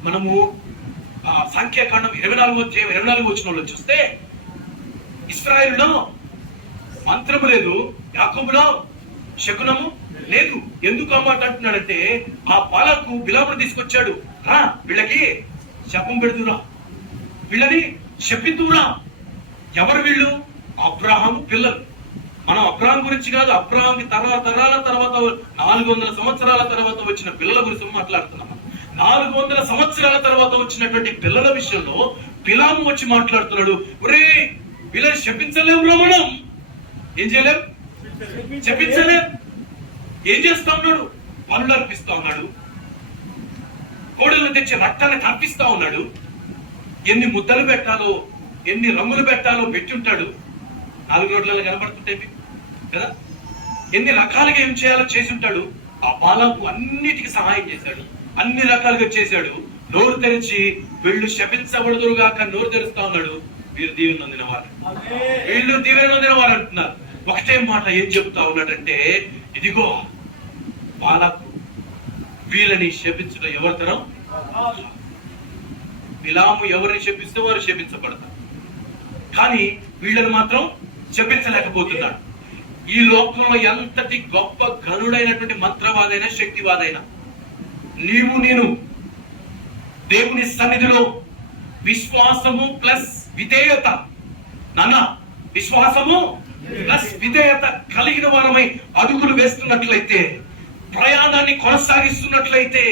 మనము సంఖ్యాకాండం 24 వచనంలో చూస్తే ఇశ్రాయేలులో మంత్రము లేదు, యాకోబులో శకునము లేదు. ఎందుకు ఆ మాట అంటున్నాడంటే, ఆ బాలకు బిలామును తీసుకొచ్చాడు. రా, వీళ్ళకి శపం పెడుతురా, వీళ్ళని శపిద్దురా. ఎవరు వీళ్ళు? అబ్రాహాము పిల్లలు. మనం అబ్రాహాం గురించి కాదు, అబ్రాహాంకి తరాల తర్వాత 400 సంవత్సరాల తర్వాత వచ్చిన పిల్లల గురించి మాట్లాడుతున్నాం. 400 సంవత్సరాల తర్వాత వచ్చినటువంటి పిల్లల విషయంలో బిలాము వచ్చి మాట్లాడుతున్నాడు. ఒరే, వీళ్ళని శపించలేము, మనం ఏం చేయలేం, శపించలేం. ఏం చేస్తా ఉన్నాడు? పనులు అర్పిస్తా ఉన్నాడు, కోడలను తెచ్చి రక్తాన్ని తర్పిస్తా ఉన్నాడు. ఎన్ని ముద్దలు పెట్టాలో, ఎన్ని రంగులు పెట్టాలో పెట్టి ఉంటాడు. 4 రోడ్లలో కనబడుతుంటాయి మీకు కదా. ఎన్ని రకాలుగా ఏం చేయాలో చేసి ఉంటాడు. ఆ బాలకు అన్నిటికీ సహాయం చేశాడు, అన్ని రకాలుగా చేశాడు. నోరు తెరిచి వీళ్ళు శపించబడదురుగాక నోరు తెరుస్తా ఉన్నాడు. వీళ్ళు దీవెన నొందినవారు, వీళ్ళు దీవెన నొందినవారు అంటున్నారు. ఒకటే మాట ఏం చెబుతా ఉన్నాడంటే, ఇదిగో బాలకు వీళ్ళని శపించడం ఎవరి తరం? బిలాము ఎవరిని శపిస్తే వారు శపించబడతారు, కానీ వీళ్ళని మాత్రం శపించలేకపోతున్నాడు. ఈ లోకంలో ఎంతటి గొప్ప ఘనుడైనటువంటి మంత్రవాదైనా శక్తివాదైనా, నేను దేవుని సన్నిధిలో విశ్వాసము ప్లస్ విధేయత, విశ్వాసము ప్లస్ విధేయత కలిగిన వారమై అడుగులు వేస్తున్నట్లయితే, ప్రయాణాన్ని కొనసాగిస్తున్నట్లయితే,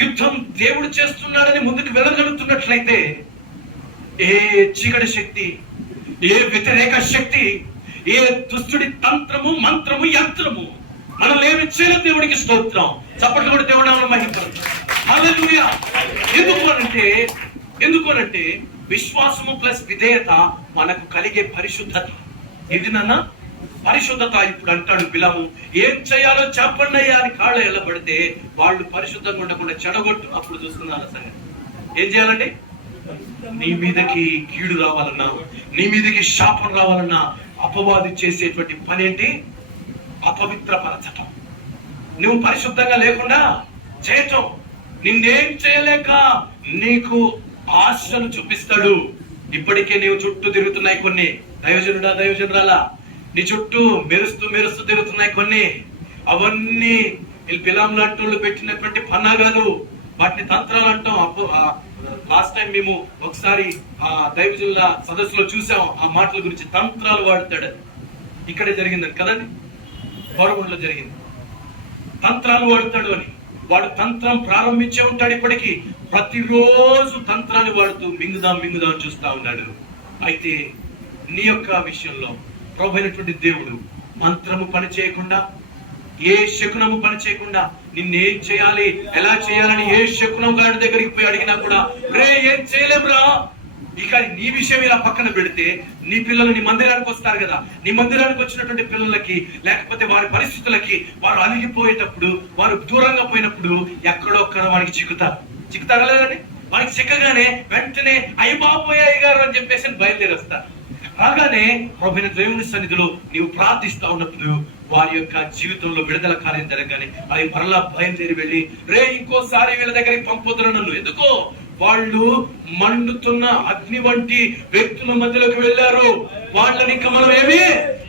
యుద్ధం దేవుడు చేస్తున్నాడని ముందుకు వెళ్ళగలుగుతున్నట్లయితే, ఏ చీకటి శక్తి, ఏ వ్యతిరేక శక్తి, ఏ దుష్టుడి తంత్రము, మంత్రము, యంత్రము మనల్ని ఏమి చేయలేదు. దేవుడికి స్తోత్రం. చప్పట్లు కూడా దేవుడు మహిమపడతాం. హల్లెలూయా. ఎందుకు అనంటే విశ్వాసము ప్లస్ విధేయత మనకు కలిగే పరిశుద్ధత. ఇది నాన్న పరిశుద్ధత. ఇప్పుడు అంటాడు బిలాము, ఏం చేయాలో చెప్పండి అయ్యా అని కాళ్ళ ఎల్లబడితే వాళ్ళు పరిశుద్ధంగా ఉండకుండా చెడగొట్టు. అప్పుడు చూస్తున్నారు సంగతి. ఏం చేయాలండి? నీ మీదకి కీడు రావాలన్నా, నీ మీదకి శాపం రావాలన్నా అపవాది చేసేటువంటి పని ఏంటి? అపవిత్రపరచటం. నువ్వు పరిశుద్ధంగా లేకుండా చేయటం. నిన్నేం చేయలేక నీకు ఆశను చూపిస్తాడు. ఇప్పటికే నీవు చుట్టూ తిరుగుతున్నాయి కొన్ని. దైవజనురాలా, నీ చుట్టూ మెరుస్తూ తిరుగుతున్నాయి కొన్ని. అవన్నీ బిలాము లాంటి వాళ్ళు పెట్టినటువంటి పన్నాగాలు, వాటిని తంత్రాలు అంటాం. లాస్ట్ టైం మేము ఒకసారి ఆ దైవజనుల సదస్సులో చూసాం ఆ మాటల గురించి. తంత్రాలు వాడతాడు. ఇక్కడే జరిగిందని కదండి, గౌరవంలో జరిగింది. తంత్రాలు వాడతాడు అని వాడు తంత్రం ప్రారంభించే ఉంటాడు. ఇప్పటికీ ప్రతిరోజు తంత్రాన్ని వాడుతూ మింగుదాం చూస్తా ఉన్నాడు. అయితే నీ యొక్క విషయంలో ప్రభు అయినటువంటి దేవుడు మంత్రము పని చేయకుండా, ఏ శకునము పని చేయకుండా, నిన్నేం చేయాలి, ఎలా చేయాలని ఏ శకునం గాడి దగ్గరికి పోయి అడిగినా కూడా, రే ఏం చేయలేమురా, ఇక నీ విషయం ఇలా పక్కన పెడితే, నీ పిల్లలు నీ మందిరానికి వస్తారు కదా, నీ మందిరానికి వచ్చినటువంటి పిల్లలకి లేకపోతే వారి పరిస్థితులకి వారు అలిగిపోయేటప్పుడు, వారు దూరంగా పోయినప్పుడు ఎక్కడొక్కడ వారికి చిక్కుతారా లేదండి? వానికి చిక్కగానే వెంటనే అయ్య బాబోయ్య గారు అని చెప్పేసి బయలుదేరి వస్తారు. అలాగానే ప్రభువైన దేవుని సన్నిధిలో నీవు ప్రార్థిస్తా ఉన్నప్పుడు వారి యొక్క జీవితంలో విడుదల కార్యం జరగగానే అవి మరలా బయలుదేరి వెళ్ళి, ఇంకోసారి వీళ్ళ దగ్గరికి పంపుతున్నాను నన్ను. ఎందుకో వాళ్ళు మండుతున్న అగ్ని వంటి వ్యక్తుల మధ్యలోకి వెళ్ళారు. వాళ్ళని ఇంకా మనం ఏమీ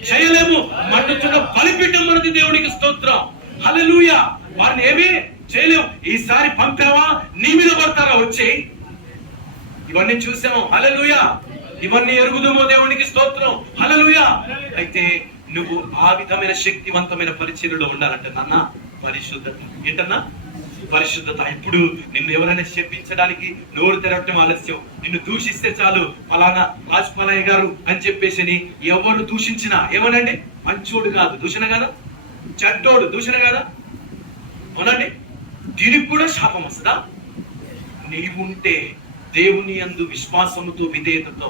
చేయలేము. మండుతున్న బలిపీఠం మనది, దేవునికి స్తోత్రం, హల్లెలూయా. వారిని ఏమీ చేయలేము. ఈసారి పంపావా నీ మీద పడతారా వచ్చి. ఇవన్నీ చూసాము, హల్లెలూయా. ఇవన్నీ ఎరుగుదమో, దేవునికి స్తోత్రం, హల్లెలూయా. అయితే నువ్వు ఆ విధమైన శక్తివంతమైన పరిచర్యలో ఉండాలంటే నాన్న పరిశుద్ధత. ఏంటన్నా పరిశుద్ధత. ఇప్పుడు నిన్ను ఎవరైనా శపించడానికి నోరు తెరవటం ఆలస్యం. నిన్ను దూషిస్తే చాలు, ఫలానా రాజపాలయ్య గారు అని చెప్పేసి ఎవరు దూషించినా ఏమనండి, మంచోడు కాదు దూషణ కదా, చెడ్డోడు దూషణ కదా, అవునండి. దీనికి కూడా శాపం వస్తుందా? నీవుంటే దేవుని యందు విశ్వాసముతో విధేయతతో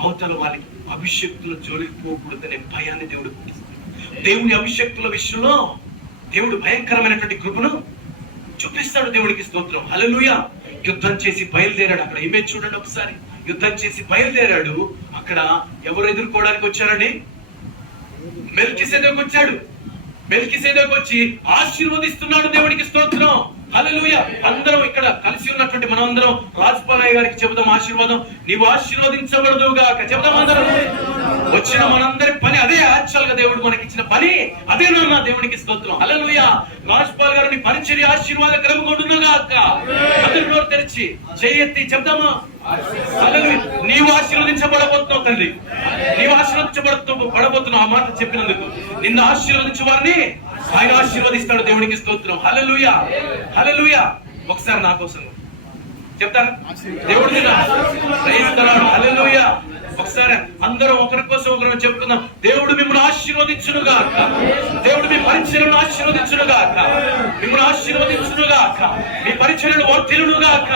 అవతల వాళ్ళకి అభిషక్తుల జోలికి పోకూడదనే భయాన్ని దేవుడు పుట్టిస్తాడు. దేవుని అభిషక్తుల విషయంలో దేవుడు భయంకరమైనటువంటి కృపను చూపిస్తాడు, దేవుడికి స్తోత్రం, హల్లెలూయా. యుద్ధం చేసి బయలుదేరాడు. అక్కడ ఇమేజ్ చూడండి ఒకసారి. యుద్ధం చేసి బయలుదేరాడు. అక్కడ ఎవరు ఎదుర్కోవడానికి వచ్చారండి? మెల్కీసెదెకు వచ్చాడు. మెల్కీసెదెకు వచ్చి ఆశీర్వదిస్తున్నాడు, దేవుడికి స్తోత్రం, హల్లెలూయా. అందరం ఇక్కడ కలిసి ఉన్నటువంటి మనమందరం రాజపాలయ్య గారికి చెబుదాం ఆశీర్వాదం. నీవు ఆశీర్వదించబడదు గాక చెబుదాం అందరం. వచ్చిన మనందరి పని అదే. యాక్చువల్ గా దేవుడు మనకి ఇచ్చిన పని అదేనన్నా, దేవునికి స్తోత్రం, హల్లెలూయా. రాజపాల్ గారు నీ పరిచర్య ఆశీర్వాదకరముగా గాక. అందరి నోరు తెరిచి చేయెత్తి చెప్దామా, హల్లెలూయా. నీవు ఆశీర్వదించబడబోతున్నావు తండ్రి, నీవు ఆశీర్వదించబడబోతున్నావు. ఆ మాట చెప్పినందుకు నిన్ను ఆశీర్వదించే వారిని ఆయన ఆశీర్వదిస్తాడు, దేవునికి స్తోత్రం, హల్లెలూయా, హల్లెలూయా. ఒకసారి నా కోసం చెప్తాను, దేవుడు హల్లెలూయా. ఒకసారి అందరం ఒకరి కోసం ఒకరు చెప్పుకుందాం. దేవుడు మిమ్మల్ని ఆశీర్వదించును గాక, దేవుడు మీ పరిచర్యలను ఆశీర్వదించును గాక, మిమ్మల్ని ఆశీర్వదించును గాక, మీ పరిచర్యలు వర్ధిల్లును గాక,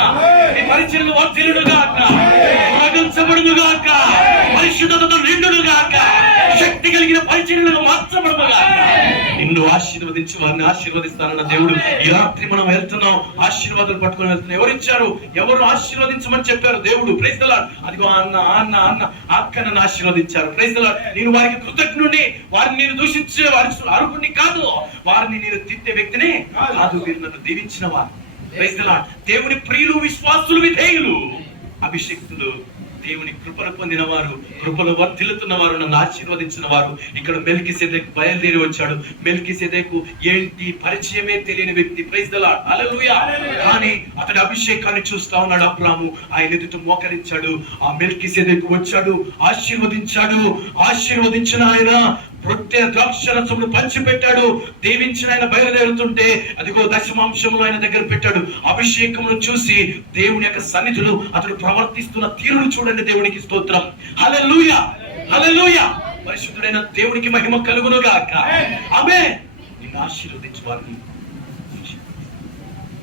మీ పరిచర్యలు వర్ధిల్లును గాక, ప్రగతించబడును గాక, పరిశుద్ధతతో నిండును గాక, శక్తి కలిగిన పరిచర్యలకు మార్చబడును గాక. నిన్ను ఆశీర్వదించి వారిని ఆశీర్వదిస్తానన్న దేవుడు. ఈ రాత్రి మనం వెళ్తున్నాం, ఆశీర్వాదాలు పట్టుకొని వెళ్తున్నాం. ఎవరిచ్చారు? ఎవరు ఆశీర్వదించమని చెప్పారు? దేవుడు. Praise the lord. అదిగో అన్న అక్క నన్ను ఆశీర్వదించారు. Praise the lord. నేను వారికి కృతజ్ఞుడిని. వారిని నేను దూషించే వారి అర్హుడిని కాదు, వారిని నేను తిట్టే వ్యక్తిని కాదు, వీరు నన్ను దీవించిన వారు. Praise the lord. దేవుని ప్రియులు, విశ్వాసులు, విధేయులు, అభిషేక్తులు, దేవుని కృపను పొందిన వారు, కృపను వర్ధిల్లుతున్న వారు, నన్ను ఆశీర్వదించిన వారు. ఇక్కడ మెల్కీసెదెకు బయలుదేరి వచ్చాడు. మెల్కీసెదెకు ఏంటి పరిచయమే తెలియని వ్యక్తి. ప్రైజ్ ది లార్డ్, హల్లెలూయా. కానీ అతడి అభిషేకాన్ని చూస్తా ఉన్నాడు అబ్రాహాము. ఆయన ఎదుట మోకరించాడు. ఆ మెల్కీసెదెకు వచ్చాడు, ఆశీర్వదించాడు. ఆశీర్వదించిన ఆయన ప్రత్యేక ద్రాక్షరసమును పంచిపెట్టాడు. దీవించిన ఆయన బయలుదేరుతుంటే అదిగో దశమాంశములు ఆయన దగ్గర పెట్టాడు. అభిషేకమును చూసి దేవుని యొక్క సన్నిధిలో అతడు ప్రవర్తిస్తున్న తీరును చూడండి, దేవునికి స్తోత్రం, హల్లెలూయా, హల్లెలూయా. పరిశుద్ధుడైన దేవునికి మహిమ కలుగును గాక. ఆమేన్. నిన్ను ఆశీర్వదించు వారిని.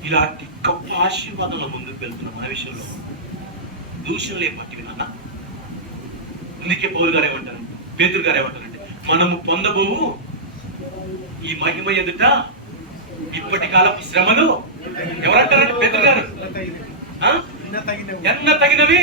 ఇలాంటి గొప్ప ఆశీర్వాదంలో ముందుకు వెళ్తున్నాం. మన విషయంలో దూషణలే పట్టివి నాన్న. అందుకే పౌలు గారు ఏమంటారు, పేతురు గారు ఏమంటారంటే, మనము పొందబోవు ఈ మహిమ ఎదుట ఇప్పటి కాలపు శ్రమలు ఎవరంటారంటే పేతురు గారు ఎన్న తగినవి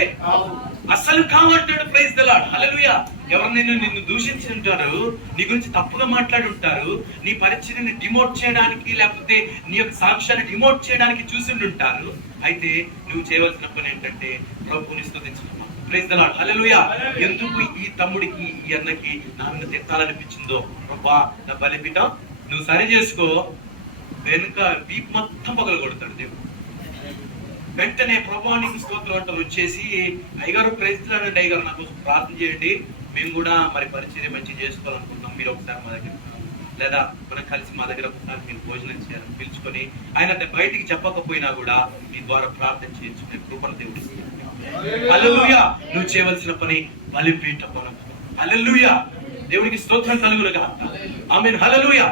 అసలు కావంటాడు. ప్రైజ్ ది లార్డ్, హల్లెలూయా. ఎవరు నిన్ను దూషించి ఉంటారు, నీ గురించి తప్పుగా మాట్లాడి ఉంటారు, నీ పరిచర్యని డిమోట్ చేయడానికి లేకపోతే నీ యొక్క సాక్ష్యాన్ని డిమోట్ చేయడానికి చూసి ఉంటారు. అయితే నువ్వు చేయవలసిన పని ఏంటంటే ప్రభువుని స్తుతించడం. ప్రైజ్ ది లార్డ్, హల్లెలూయా. ఎందుకు ఈ తమ్ముడికి ఈ అన్నకి నా మీద తిట్టాలనిపించిందో, ప్రభా నా బలిపీఠం నువ్వు సరి చేసుకో, వెనుక వీపు మొత్తం పగలు కొడతాడు దేవుడు. వెంటనే ప్రభానికి స్తోత్రం అంటారు వచ్చేసి, అయ్యగారు ప్రైజ్ ది లార్డ్, అయ్యగారు నాకు ప్రార్థన చేయండి, మేము కూడా మరి పరిచర్య మంచి చేసుకోవాలనుకుంటున్నాం, మీరు ఒకసారి మా దగ్గర లేదా మనం కలిసి మా దగ్గర ఒకసారి మీరు భోజనం చేయాలని పిలుచుకొని, ఆయన బయటికి చెప్పకపోయినా కూడా మీ ద్వారా ప్రార్థన చేయించుకునే కృపను దేవుడు. హల్లెలూయా. నువ్వు చేయవలసిన పని బలిపీఠం. హల్లెలూయా. దేవునికి స్తోత్రం కలుగును గాక. ఆమేన్, హల్లెలూయా.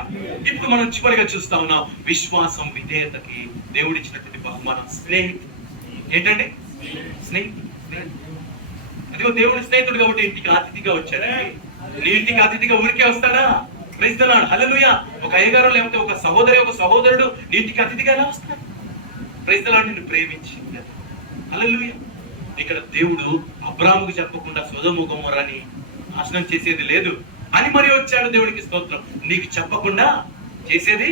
ఇప్పుడు మనం చివరిగా చూస్తా ఉన్నాం విశ్వాసం, విధేయతకి దేవుడిచ్చినటువంటి బహుమానం స్నేహితుడు. ఏంటండి? స్నేహితుడు. ఇదిగో దేవుని స్నేహితుడు కాబట్టి ఇంటికి అతిథిగా వచ్చాడు. నీ ఇంటికి అతిథిగా ఊరికే వస్తాడా? ప్రైజ్ ది లార్డ్, హల్లెలూయా. ఒక అయ్యగారు లేకపోతే ఒక సహోదరుడు నీ ఇంటికి అతిథిగా ఎలా వస్తాడు? ప్రైజ్ ది లార్డ్, నిన్ను ప్రేమించి. హల్లెలూయా. ఇక్కడ దేవుడు అబ్రాహాముకు చెప్పకుండా సొదొమ గొమొర్రాని నాశనం చేసేది లేదు అని మరి వచ్చాడు. దేవుడికి స్తోత్రం. నీకు చెప్పకుండా చేసేది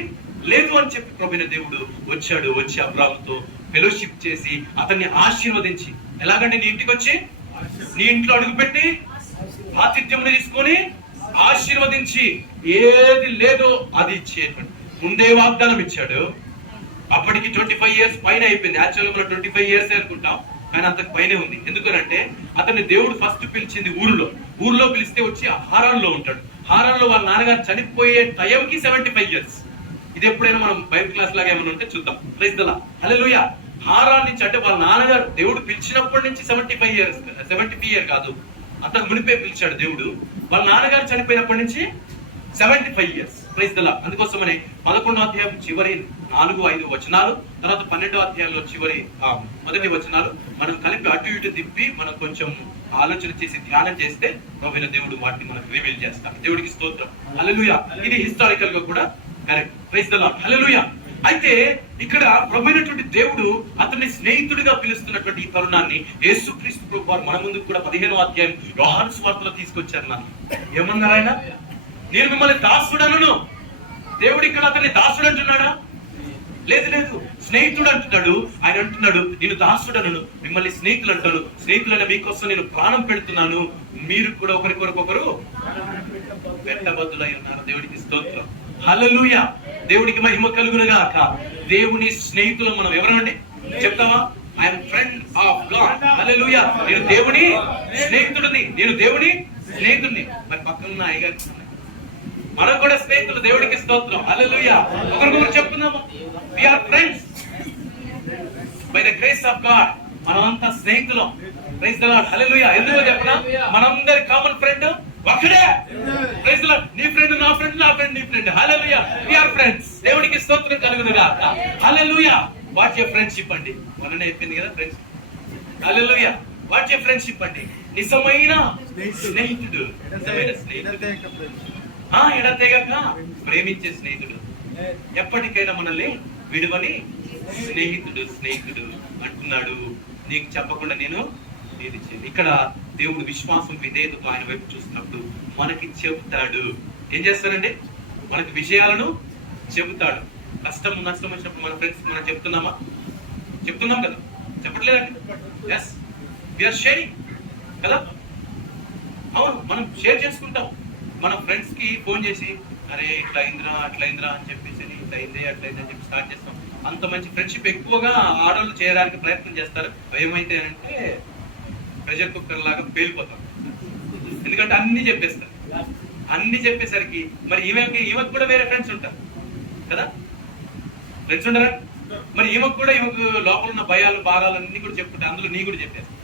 లేదు అని చెప్పి ప్రభువైన దేవుడు వచ్చాడు. వచ్చి అబ్రాహాముతో ఫెలోషిప్ చేసి అతన్ని ఆశీర్వదించి, ఎలాగంటే నీ ఇంటికి వచ్చి నీ ఇంట్లో అడుగుపెట్టి ఆతిథ్యం తీసుకొని ఆశీర్వదించి ఏది లేదో అది ఇచ్చేటువంటి ముందే వాగ్దానం ఇచ్చాడు. అప్పటికి 25 years పైన అయిపోయింది. యాక్చువల్గా మనం 25 years అనుకుంటాం, కానీ అంతకు పైనే ఉంది. ఎందుకనంటే అతన్ని దేవుడు ఫస్ట్ పిలిచింది ఊర్లో పిలిస్తే వచ్చి హారాన్లో ఉంటాడు. హారాన్లో వాళ్ళ నాన్నగారు చనిపోయే టైంకి 75 years. ఇది ఎప్పుడైనా మనం బైబిల్ క్లాస్ లాగా ఏమైనా ఉంటే చూద్దాం. Praise the lord, hallelujah. Haran నుంచి అంటే వాళ్ళ నాన్నగారు దేవుడు పిలిచినప్పటి నుంచి 75 years, 75 year కాదు, అంతకు మునిపే పిలిచాడు దేవుడు. వాళ్ళ నాన్నగారు చనిపోయినప్పటి నుంచి 75 years. Praise the lord. అందుకోసమని 11వ అధ్యాయం చివరి 4-5 వచనాలు, తర్వాత 12వ అధ్యాయంలో చివరి మొదటి వచనాలు మనం కలిపి అటు ఇటు తిప్పి మనం కొంచెం ఆలోచన చేసి ధ్యానం చేస్తే ప్రభువైన దేవుడు వాటిని మనకు రివీల్ చేస్తాడు. దేవుడికి స్తోత్రం, హల్లెలూయా. ఇది హిస్టారికల్ గా కూడా కరెక్ట్. ప్రైజ్ ది లార్డ్, హల్లెలూయా. అయితే ఇక్కడ ప్రభువైనటువంటి దేవుడు అతన్ని స్నేహితుడిగా పిలుస్తున్నటువంటి ఈ తరుణాన్ని యేసుక్రీస్తు ప్రభువు వారు మన ముందుకు కూడా 15వ అధ్యాయం యోహాను సువార్తలో తీసుకొచ్చారు. నాకు ఏమన్నారు ఆయన? నేను మిమ్మల్ని దాసుడను. దేవుడు ఇక్కడ అతన్ని దాసుడు అంటున్నాడా? లేదు, స్నేహితుడు అంటున్నాడు. ఆయన అంటున్నాడు, నేను దాసుడను, మిమ్మల్ని స్నేహితులు అంటాను. స్నేహితులైన మీకోసం నేను ప్రాణం పెడుతున్నాను, మీరు కూడా ఒకరికొరకొకరు పెట్టబద్దులై ఉన్నారు. దేవుడికి స్తోత్రం, హల్లెలూయా. దేవుడికి మహిమ కలుగునుగాక. దేవుని స్నేహితులు మనం ఎవరండి చెప్తావా? ఐఎమ్ ఫ్రెండ్ ఆఫ్ గాడ్, హల్లెలూయా. నేను దేవుని స్నేహితుడిని, నేను దేవుని స్నేహితుడిని. మరి పక్కన అయ్యగారు మనం కూడా స్నేహితులు. దేవుడికి స్తోత్రం, హల్లెలూయా. ఒకరికొకరు చెప్తున్నాము, we are friends by the grace of God. మనమంతా స్నేహితులం. Praise the lord, hallelujah. ఎందుకో చెప్పనా? మనందరి కామన్ ఫ్రెండ్ ఒకడే. Praise the lord. నీ ఫ్రెండ్ నా ఫ్రెండ్, నా ఫ్రెండ్ నీ friend, hallelujah. We are friends. దేవుడికి స్తోత్రం కలుగునుగాక, హల్లెలూయా. వాట్ ఏ ఫ్రెండ్షిప్ అండి, మననే చెప్పింది కదా friends, hallelujah. What a friendship అండి, నిజమైన స్నేహితుడు, నిజమైన స్నేహితుడు, ఎడతెగక ప్రేమించే స్నేహితుడు, ఎప్పటికైనా మనల్ని విడువని స్నేహితుడు అంటున్నాడు. నీకు చెప్పకుండా నేను ఏది చేయను. ఇక్కడ దేవుడు విశ్వాసం విధేయతతో ఆయన వైపు చూసినప్పుడు మనకి చెబుతాడు. ఏం చేస్తాడండి? మనకి విషయాలను చెబుతాడు. కష్టం నష్టం వచ్చినప్పుడు మన ఫ్రెండ్స్ మనం చెప్తున్నాం కదా, చెప్పట్లేదండి? ఎస్, వీఆర్ షేరింగ్ కదా. అవును, మనం షేర్ చేసుకుంటాం. మన ఫ్రెండ్స్ కి ఫోన్ చేసి, అరే ఇట్లా అయిందిరా అట్లా అయిందిరా అని చెప్పేసి, ఇట్లా అయింది అట్లా అయింది అని చెప్పి స్టార్ట్ చేస్తాం. అంత మంచి ఫ్రెండ్షిప్ ఎక్కువగా ఆడవాళ్ళు చేయడానికి ప్రయత్నం చేస్తారు. ఏమైతే అంటే ప్రెషర్ కుక్కర్ లాగా పేలిపోతాం. ఎందుకంటే అన్ని చెప్పేస్తారు. అన్ని చెప్పేసరికి మరి ఈమెకి కూడా వేరే ఫ్రెండ్స్ ఉంటారు కదా, ఫ్రెండ్స్ ఉండరా? మరి ఈమెకు లోపల ఉన్న భయాలు భారాలు అన్ని కూడా చెప్పుకుంటే అందులో నీ కూడా చెప్పేస్తారు.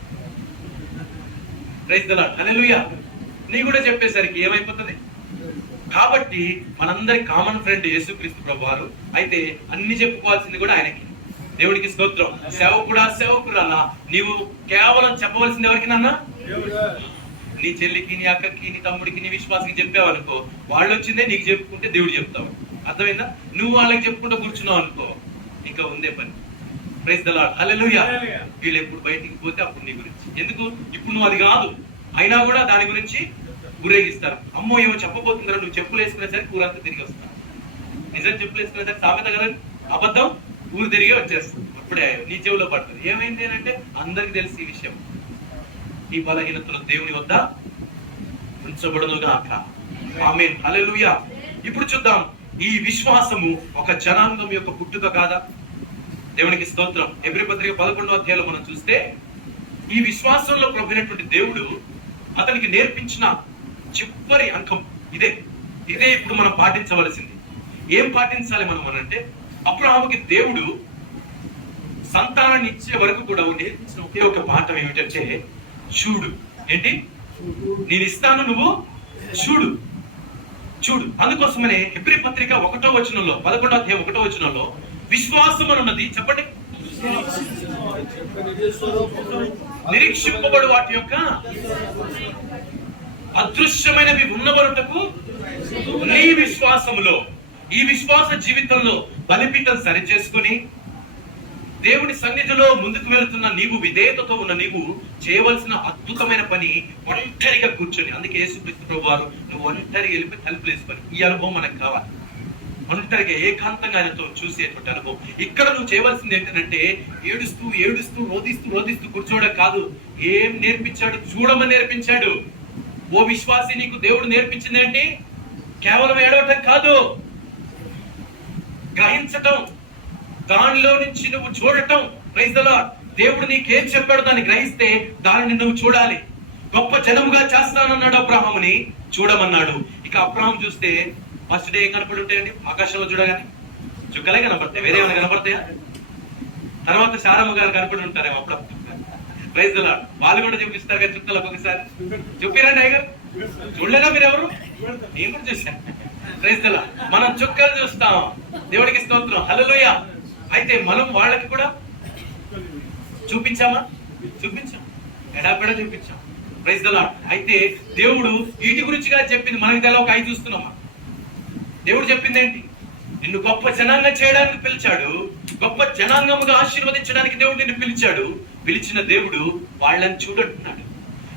ప్రైజ్ ది లార్డ్, హల్లెలూయా. నీ కూడా చెప్పేసరికి ఏమైపోతుంది? కాబట్టి మనందరి కామన్ ఫ్రెండ్ యేసుక్రీస్తు ప్రభువారు. అయితే అన్ని చెప్పుకోవాల్సింది కూడా ఆయనకి. దేవుడికి స్తోత్రం. సేవకురాలా నీవు కేవలం చెప్పవలసింది ఎవరికి నాన్న? నీ చెల్లికి, నీ అక్కకి, నీ తమ్ముడికి, నీ విశ్వాసకి చెప్పావనుకో, వాళ్ళు వచ్చిందే నీకు చెప్పుకుంటే దేవుడు చెప్తావు. అర్థమైందా? నువ్వు వాళ్ళకి చెప్పుకుంటూ కూర్చున్నావు అనుకో, ఇంకా ఉందే పని. ప్రైజ్ ది లార్డ్, హల్లెలూయా. వీళ్ళు ఎప్పుడు బయటికి పోతే అప్పుడు నీ గురించి ఎందుకు, ఇప్పుడు నువ్వు అది కాదు అయినా కూడా దాని గురించి ఊరేగిస్తారు. అమ్మో ఏమో చెప్పబోతుందా, నువ్వు చెప్పులు వేసుకునేసరికి ఊరంతా తిరిగి వస్తారు. నిజం చెప్పులు వేసుకునేసరికి సామెత కదా, అబద్ధం ఊరు తిరిగి వచ్చేస్తుంది. అప్పుడే నీ చెవులో పడుతుంది. ఏమైంది అంటే అందరికి తెలిసి ఈ విషయం. ఈ బలహీనతలు దేవుని వద్ద ఉంచబడునుగాక, ఆమేన్, హల్లెలూయా. ఇప్పుడు చూద్దాం, ఈ విశ్వాసము ఒక జనాంగం యొక్క పుట్టుక కాదా? దేవునికి స్తోత్రం. హెబ్రీ పత్రిక 11వ అధ్యాయంలో మనం చూస్తే ఈ విశ్వాసంలో ప్రభువైనటువంటి దేవుడు అతనికి నేర్పించిన చివరి అంకం ఇదే ఇప్పుడు మనం పాటించవలసింది. ఏం పాటించాలి మనం అనంటే, అబ్రహాముకి దేవుడు సంతానాన్ని ఇచ్చే వరకు కూడా నేర్పించిన ఒకే ఒక పాఠం ఏమిటంటే, చూడు. ఏంటి? నేను ఇస్తాను, నువ్వు చూడు. అందుకోసమనే హెబ్రీ పత్రిక 1వ వచనంలో 11వ అధ్యాయం 1వ వచనంలో విశ్వాసం ఉన్నది. చెప్పండి, నిరీక్షింపబడు వాటి యొక్క అదృశ్యమైనవి ఉన్నవరుటకు నీ విశ్వాసములో, ఈ విశ్వాస జీవితంలో బలిపీఠం సరి చేసుకుని దేవుని సన్నిధిలో ముందుకు వెళుతున్న నీవు, విధేయతతో ఉన్న నీవు చేయవలసిన అద్భుతమైన పని ఒంటరిగా కూర్చొని, అందుకే యేసుక్రీస్తు ప్రభువు వారు నువ్వు ఒంటరిగా వెళ్ళిపోయి తలుపులు వేసుకొని, ఈ అనుభవం మనకు కావాలి. ఒంటరిగా ఏకాంతంగా ఆయనతో చూసేటువంటి అనుభవం. ఇక్కడ నువ్వు చేయవలసింది ఏంటంటే ఏడుస్తూ ఏడుస్తూ రోధిస్తూ కూర్చోవడం కాదు. ఏం నేర్పించాడు? చూడమని నేర్పించాడు. ఓ విశ్వాసి, నీకు దేవుడు నేర్పించింది ఏంటి? కేవలం ఏడవటం కాదు, గ్రహించటం, దానిలో నుంచి నువ్వు చూడటం. Praise the lord. దేవుడు నీకేం చెప్పాడో దాన్ని గ్రహిస్తే దానిని నువ్వు చూడాలి. గొప్ప జనముగా చేస్తానన్నాడు అబ్రహాముని, చూడమన్నాడు. ఇక అబ్రహాం చూస్తే ఫస్ట్ డే ఏం కనపడి ఉంటాయండి? ఆకాశంలో చూడగానే చుక్కలే కనపడతాయి, వేరే ఏమైనా కనపడతాయా? తర్వాత శారమ్మ గారు కనపడి ఉంటారేమో అప్పుడప్పుడు. Praise the lord. వాళ్ళు కూడా చూపిస్తారు కదా చుక్కలు ఒక్కొక్కసారి. చూపిరండి అయ్యగారు, చూడలేదా మీరెవరు? నేను కూడా చూశాను. Praise the lord. మనం చుక్కలు చూస్తాం. దేవుడికి స్తోత్రం, హల్లెలూయా. అయితే మనం వాళ్ళకి కూడా చూపించామా? చూపించాం, ఎడాపెడ చూపించాం. Praise the lord. అయితే దేవుడు వీటి గురించిగా చెప్పింది, మనకి తెల ఒక 5 చూస్తున్నామా? దేవుడు చెప్పింది ఏంటి? నిన్ను గొప్ప జనాంగం చేయడానికి పిలిచాడు, గొప్ప జనాంగముగా ఆశీర్వదించడానికి దేవుడు నిన్ను పిలిచాడు. పిలిచిన దేవుడు వాళ్ళని చూడంటున్నాడు.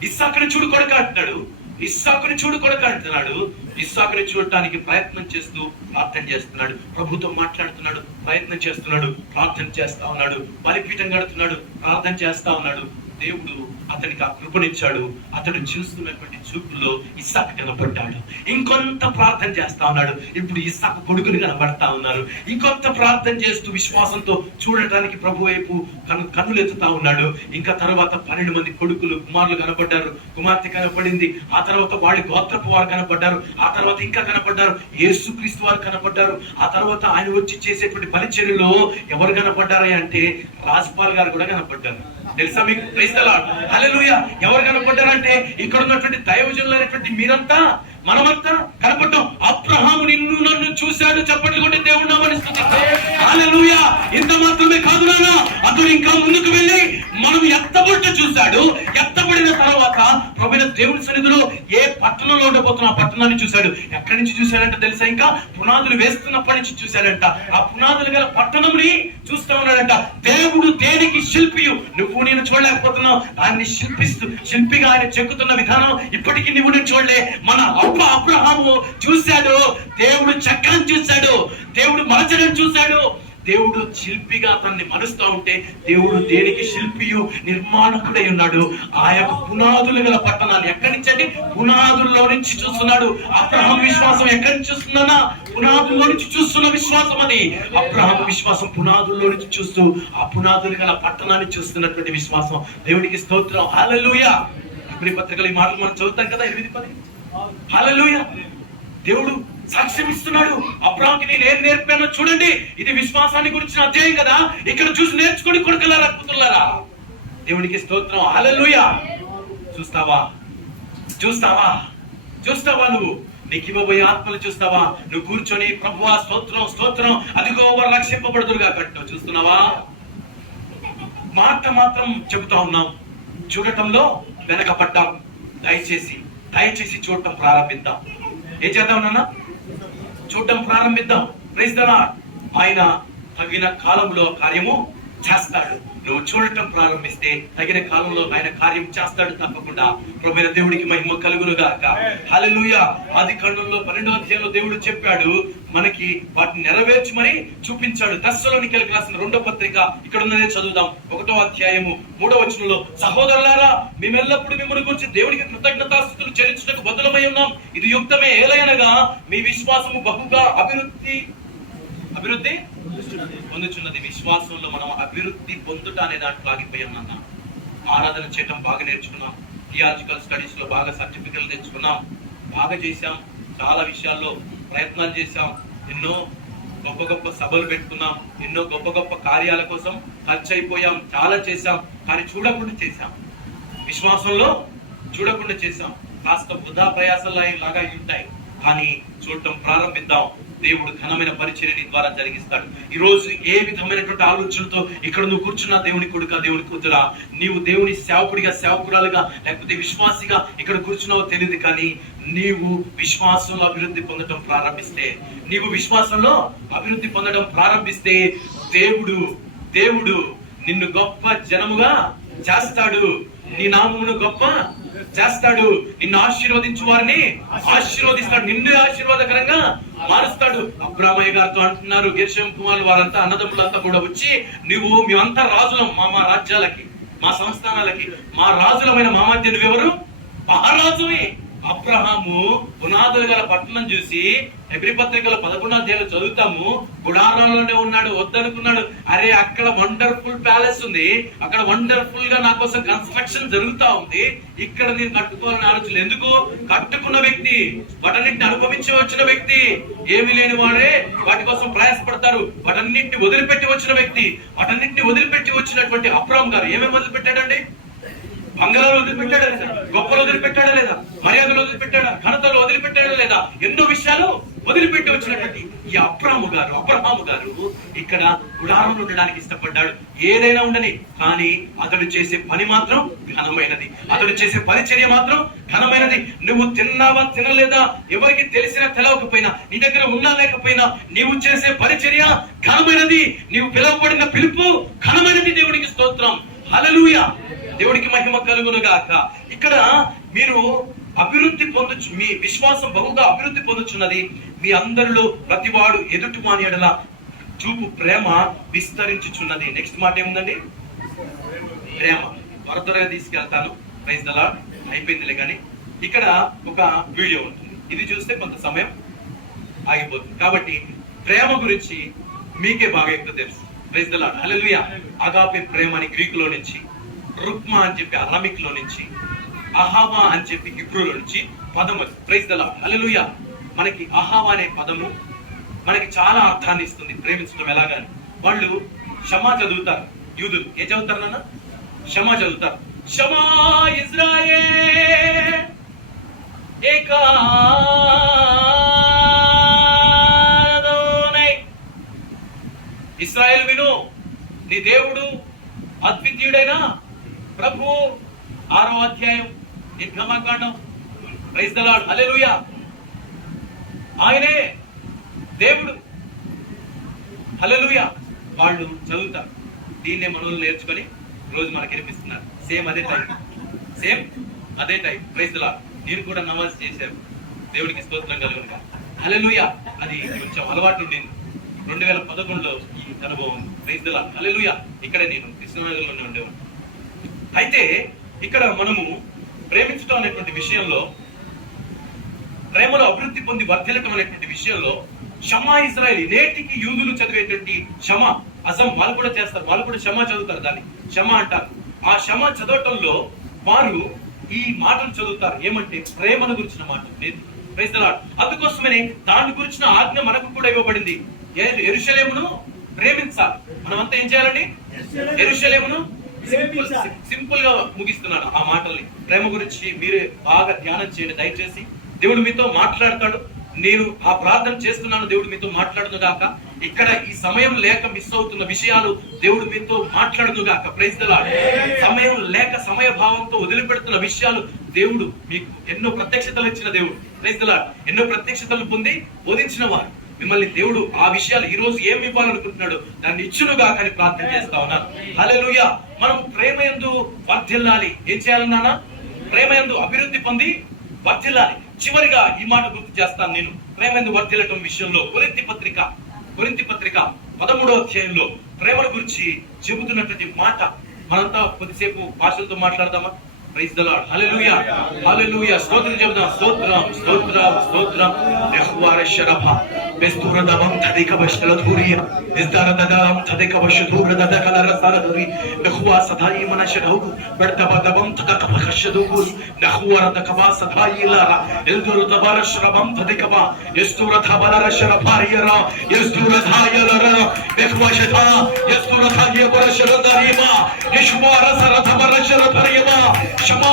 ఇస్సాకుని చూడు కొడుక అంటున్నాడు. ఇస్సాకుని చూడు కొడుక అంటున్నాడు. ఇస్సాకుని చూడటానికి ప్రయత్నం చేస్తూ ప్రార్థన చేస్తున్నాడు. ప్రభుతో మాట్లాడుతున్నాడు, ప్రయత్నం చేస్తున్నాడు, ప్రార్థన చేస్తా ఉన్నాడు, బలిపీఠం కడుతున్నాడు, ప్రార్థన చేస్తా ఉన్నాడు. దేవుడు అతనికి ఆ కృపనిచ్చాడు. అతడు చూస్తున్నటువంటి చూపుల్లో ఇస్సాకు కనపడ్డాడు. ఇంకొంత ప్రార్థన చేస్తా ఉన్నాడు. ఇప్పుడు ఇస్సాకు కొడుకుని కనబడతా ఉన్నారు. ఇంకొంత ప్రార్థన చేస్తూ విశ్వాసంతో చూడటానికి ప్రభు వైపు కన్నులు ఎత్తుతా ఉన్నాడు. ఇంకా తర్వాత 12 మంది కొడుకులు, కుమారులు కనపడ్డారు. కుమార్తె కనపడింది. ఆ తర్వాత వాళ్ళ గోత్రపు వారు కనపడ్డారు. ఆ తర్వాత ఇంకా కనపడ్డారు. యేసుక్రీస్తు వారు కనపడ్డారు. ఆ తర్వాత ఆయన వచ్చి చేసేటువంటి పరిచర్యలో ఎవరు కనపడ్డారు అంటే రాజ్పాల్ గారు కూడా కనపడ్డారు. తెలుసా మీకు? ప్రైజ్ ది లార్డ్, హల్లెలూయా. ఎవరు కనపడ్డారంటే ఇక్కడ ఉన్నటువంటి దైవజనులైనటువంటి మీరంతా, మనమంతా కనపడ్డాం. అబ్రహాము నిన్ను నన్ను చూశాడు. చెప్పండి కొట్టి దేవుడు నామమున స్తుతిద్దాం. హల్లెలూయా. ఇంత మాత్రమే కాదు నాన్న, అతడు ఇంకా ముందుకు వెళ్ళి మనం ఎత్తబడి చూశాడు. ఎత్తబడిన తర్వాత ప్రభువైన దేవుని సన్నిధిలో ఏ పట్టణంలో ఉండబోతున్న ఆ పట్టణాన్ని చూశాడు. ఎక్కడి నుంచి చూశాడంటే తెలుసా? ఇంకా పునాదులు వేస్తున్నప్పటి నుంచి చూశాడంట. ఆ పునాదులు గల పట్టణంని చూస్తా ఉన్నాడంట. దేవుడు దేనికి శిల్పియు, నువ్వు నేను చూడలేకపోతున్నావు. ఆయన్ని శిల్పిగా ఆయన చెక్కుతున్న విధానం ఇప్పటికీ నువ్వు నేను చూడలే. మన అబ్రహాము చూశాడు. దేవుడు చక్రం చూశాడు. దేవుడు మలచడం చూశాడు. దేవుడు శిల్పిగా తనని మలుస్తా ఉంటే దేవుడు దేనికి శిల్పియు నిర్మాణకుడై ఉన్నాడు. ఆ యొక్క పునాదులు గల పట్టణాన్ని ఎక్కడి నుంచి అంటే పునాదుల్లో నుంచి చూస్తున్నాడు. అబ్రహాము విశ్వాసం ఎక్కడి నుంచి చూస్తున్నానా? పునాదుల్లో నుంచి చూస్తున్న విశ్వాసం అది. అబ్రహాము విశ్వాసం పునాదుల్లో నుంచి చూస్తూ ఆ పునాదులు గల పట్టణాన్ని చూస్తున్నటువంటి విశ్వాసం. దేవుడికి స్తోత్రం, హల్లెలూయా. ఇబ్రీ పత్రికలో ఈ మాటలు మనం చదువుతాం కదా, 8-10. హల్లెలూయా. దేవుడు సాక్ష్యం ఇస్తున్నాడు. అబ్రహాముకి నేను ఏం నేర్పానో చూడండి. ఇది విశ్వాసాన్ని గురించిన అధ్యాయం కదా. ఇక్కడ చూసి నేర్చుకోండి కొడుకులారా, కూతుర్లారా. దేవునికి స్తోత్రం, హల్లెలూయా. చూస్తావా? చూస్తావా? చూస్తావా? నువ్వు నీకు ఇవ్వబోయే ఆత్మలు చూస్తావా? నువ్వు కూర్చొని ప్రభువా స్తోత్రం స్తోత్రం, అదిగో వారు రక్షింపబడుదురుగా కట్టు. చూస్తున్నావా? మాట మాత్రం చెబుతా ఉన్నాం, చూడటంలో వెనకపడ్డాం. దయచేసి చూడటం ప్రారంభిద్దాం. ఏం చేద్దాం నాన్న? చూడటం ప్రారంభిద్దాం. Praise the lord. ఆయన తగిన కాలంలో కార్యము చేస్తాడు. నువ్వు చూడటం ప్రారంభిస్తే తగిన కాలంలో ఆయన కార్యం చేస్తాడు తప్పకుండా. ప్రభువైన దేవుడికి మహిమ కలుగును గాక. హల్లెలూయా. ఆదికాండంలో 12వ అధ్యాయంలో దేవుడు చెప్పాడు మనకి, వాటిని నెరవేర్చమని చూపించాడు. తెస్సలోనికీయులకు రాసిన 2వ పత్రిక ఇక్కడ ఉన్నదే చదువుదాం. 1వ అధ్యాయము 3వ వచనంలో, సహోదరులారా మేమెల్లప్పుడు మిమ్మల్ని గురించి దేవునికి కృతజ్ఞతాస్తుతులు చెల్లించుటకు బదులమై ఉన్నాం. ఇది యుక్తమే. ఏలయనగా మీ విశ్వాసము బహుగా అభివృద్ధి పొందుచున్నది. విశ్వాసంలో మనం అభివృద్ధి పొందుట అనే దాంట్లో ఆగిపోయాం నాన్న. ఆరాధన చేయటం బాగా నేర్చుకున్నాం. థియాలజికల్ స్టడీస్ లో బాగా సర్టిఫికెట్లు తెచ్చుకున్నాం. బాగా చేశాం. చాలా విషయాల్లో ప్రయత్నాలు చేశాం. ఎన్నో గొప్ప సభలు పెట్టుకున్నాం. ఎన్నో గొప్ప కార్యాల కోసం ఖర్చు అయిపోయాం. చాలా చేశాం. కానీ చూడకుండా చేశాం. విశ్వాసంలో చూడకుండా చేశాం. కాస్త వృధా ప్రయాసాలు లాగా ఉంటాయి. కానీ చూడటం ప్రారంభిద్దాం. దేవుడు ఘనమైన పరిచర్య నీ ద్వారా జరిగిస్తాడు. ఈ రోజు ఏ విధమైనటువంటి ఆలోచనతో ఇక్కడ నువ్వు కూర్చున్నా, దేవుని కొడుకా, దేవుని కూతురా, నీవు దేవుని సేవకుడిగా, సేవకురాలుగా, లేకపోతే విశ్వాసిగా ఇక్కడ కూర్చున్నావో తెలియదు, కానీ నీవు విశ్వాసంలో అభివృద్ధి పొందడం ప్రారంభిస్తే, నీవు విశ్వాసంలో అభివృద్ధి పొందడం ప్రారంభిస్తే దేవుడు నిన్ను గొప్ప జనముగా చేస్తాడు. నీ నామమును గొప్ప చేస్తాడు. నిన్ను ఆశీర్వదించు వారిని ఆశీర్వదిస్తాడు. నిన్ను ఆశీర్వాదకరంగా మారుస్తాడు. అబ్రామయ్య గారితో అంటున్నారు, గెర్షం కుమారులు వారంతా అన్నదమ్ములంతా కూడా వచ్చి, మేమంతా రాజులం, మా రాజ్యాలకి, మా సంస్థానాలకి, మా రాజులమైన మా మధ్య నువ్వెవరు? మహారాజువి. అబ్రహాము పునాదులు గల పట్టణం చూసి హెబ్రీ పత్రికలో 11వ అధ్యాయంలో చదువుతాము, గుడారంలోనే ఉన్నాడు, వద్దనుకున్నాడు. అరే, అక్కడ వండర్ఫుల్ ప్యాలెస్ ఉంది, అక్కడ వండర్ఫుల్ గా నా కోసం కన్స్ట్రక్షన్ జరుగుతా ఉంది, ఇక్కడ నేను కట్టుకోవాలని ఆలోచన ఎందుకు? కట్టుకున్న వ్యక్తి, వాటన్నింటిని అనుభవించి వచ్చిన వ్యక్తి, ఏమి లేని వాడే వాటి కోసం ప్రయాసపడతారు. వాటన్నింటిని వదిలిపెట్టి వచ్చిన వ్యక్తి, వాటన్నింటిని వదిలిపెట్టి వచ్చినటువంటి అబ్రహాం గారు ఏమేమి వదిలిపెట్టాడండి? బంగాళాలు వదిలిపెట్టాడా లేదా? గొప్పలు వదిలిపెట్టాడా లేదా? మర్యాదలు వదిలిపెట్టాడా? ఘనతలు వదిలిపెట్టాడా లేదా? ఎన్నో విషయాలు వదిలిపెట్టి వచ్చినటువంటి ఈ అబ్రహాము గారు ఇక్కడ గుడారంలో ఉండడానికి ఇష్టపడ్డాడు. ఏదైనా ఉండని, కానీ అతడు చేసే పని మాత్రం ఘనమైనది. అతడు చేసే పరిచర్య మాత్రం ఘనమైనది. నువ్వు తిన్నావా తినలేదా, ఎవరికి తెలిసినా తెలవకపోయినా, నీ దగ్గర ఉన్నా లేకపోయినా, నీవు చేసే పరిచర్య ఘనమైనది. నీవు పిలువబడిన పిలుపు ఘనమైనది. దేవునికి స్తోత్రం, హల్లెలూయా. దేవుడికి మహిమ కలుగును గాక. ఇక్కడ మీరు అభివృద్ధి పొందొచ్చు, మీ విశ్వాసం బహుగా అభివృద్ధి పొందుచున్నది. మీ అందరిలో ప్రతివాడు ఎదుటి వాని ఎడల చూపు ప్రేమ విస్తరించుచున్నది. నెక్స్ట్ మాట ఏముందండి? ప్రేమ. త్వరగా తీసుకెళ్తాను, ప్రైజ్ ది లార్డ్. అయిపోయిందిలే, కానీ ఇక్కడ ఒక వీడియో ఉంటుంది, ఇది చూస్తే కొంత సమయం ఆగిపోతుంది. కాబట్టి ప్రేమ గురించి మీకే బాగా ఎక్కువ తెలుసు. Praise the lord, hallelujah. Agape ప్రేమ అని గ్రీకులో నుంచి, రుక్మా అని చెప్పి అరమిక్ లో నుంచి, అహావా అని చెప్పి హిబ్రూలో నుంచి పదము. ప్రైజ్ ది లార్డ్, హల్లెలూయా. మనకి అహావా అనే పదము మనకి చాలా అర్థాన్ని ఇస్తుంది, ప్రేమించడం ఎలాగని. వాళ్ళు షమా చదువుతారు, యూదులు ఏం చదువుతారు నాన్న? షమా చదువుతారు. షమా ఇజ్రాయేల్ ఏకా ఇశ్రాయేల్ విను, నీ దేవుడు అద్వితీయుడైన ప్రభు. 6వ అధ్యాయం నిర్గమకాండం. ప్రైజ్ ది లార్డ్, హల్లెలూయా. ఆయనే దేవుడు, హల్లెలూయా. వాళ్ళు చదువుతారు, దీన్నే మనోళ్ళు నేర్చుకొని రోజు మనకి వినిపిస్తున్నారు. సేమ్ అదే టైం. Praise the lord. నేను కూడా నమాజ్ చేశాను, దేవుడికి స్తోత్రం కలుగునుగా, హల్లెలూయా. అది కొంచెం అలవాటు ఉండింది. 2011లో ఈ అనుభవం. ప్రైజ్ ది లార్డ్, హల్లెలూయా. ఇక్కడ నేను కృష్ణనగర్లోనే ఉండేవాడు. అయితే ఇక్కడ మనము ప్రేమించడం అనేటువంటి విషయంలో, ప్రేమలో అభివృద్ధి పొంది వర్ధిల్లటం అనేటువంటి విషయంలో షమా ఇజ్రాయేల్, నేటికి యూదులు చదివేటువంటి షమా, అజం వాళ్ళు కూడా చేస్తారు, వాళ్ళు కూడా షమా చదువుతారు, దాన్ని షమా అంటారు. ఆ షమా చదవటంలో వారు ఈ మాటలు చదువుతారు, ఏమంటే ప్రేమను గురించిన మాటలు. Praise the lord. అందుకోసమనే దాని గురించిన ఆజ్ఞ మనకు కూడా ఇవ్వబడింది. యెరూషలేమును ప్రేమించాలి. మనమంతా ఏం చేయాలండి? యెరూషలేమును సింపుల్ గా ముగిస్తున్నాను ఆ మాటల్ని. ప్రేమ గురించి మీరే బాగా ధ్యానం చేయండి దయచేసి. దేవుడు మీతో మాట్లాడతాడు. నేను ఆ ప్రార్థన చేస్తున్నాను, దేవుడు మీతో మాట్లాడును గాక. ఇక్కడ ఈ సమయం లేక మిస్ అవుతున్న విషయాలు దేవుడు మీతో మాట్లాడును గాక. Praise the lord. సమయం లేక సమయ భావంతో వదిలిపెడుతున్న విషయాలు దేవుడు మీకు ఎన్నో ప్రత్యక్షతలు ఇచ్చిన దేవుడు. Praise the lord. ఎన్నో ప్రత్యక్షతలు పొంది బోధించిన వారు మిమ్మల్ని దేవుడు ఆ విషయాలు ఈ రోజు ఏం ఇవ్వాలనుకుంటున్నాడు దాన్ని ఇచ్చునుగా కానీ ప్రార్థన చేస్తా ఉన్నాను. హల్లెలూయా. మనం ప్రేమ యందు వర్ధిల్లాలి. ఏం చేయాలన్నా? ప్రేమ యందు అభివృద్ధి పొంది వర్ధిల్లాలి. చివరిగా ఈ మాట గుర్తు చేస్తాను నేను, ప్రేమ యందు వర్ధిల్లటం విషయంలో. కొరింథీ పత్రిక 13వ అధ్యాయంలో ప్రేమల గురించి చెబుతున్నటువంటి మాట మనంతా కొద్దిసేపు భాషలతో మాట్లాడదామా? ప్రైజ్ ది లార్డ్, హల్లెలూయా, హల్లెలూయా. స్తోత్రం చెబుదాం. స్తోత్రం. యెహోవా షరఫ బెస్తురదవం తదికవశలధూరియా ఇస్దారదదం తదికవశధూరదదకలరసరధూరి యెహోవా సదాయి మనషదౌ బర్తబదవం తదకవశధూగు నహువరదకవా సదాయిలర ఎల్దురదబరశ్రవం తదికవ యెస్తురదబలరశ్రఫారియర యెస్తురదాయలర యెహోవషతా యెస్తురదాయబరశ్రదరిమా యెషువారసరదబరశ్రదరిమా షమా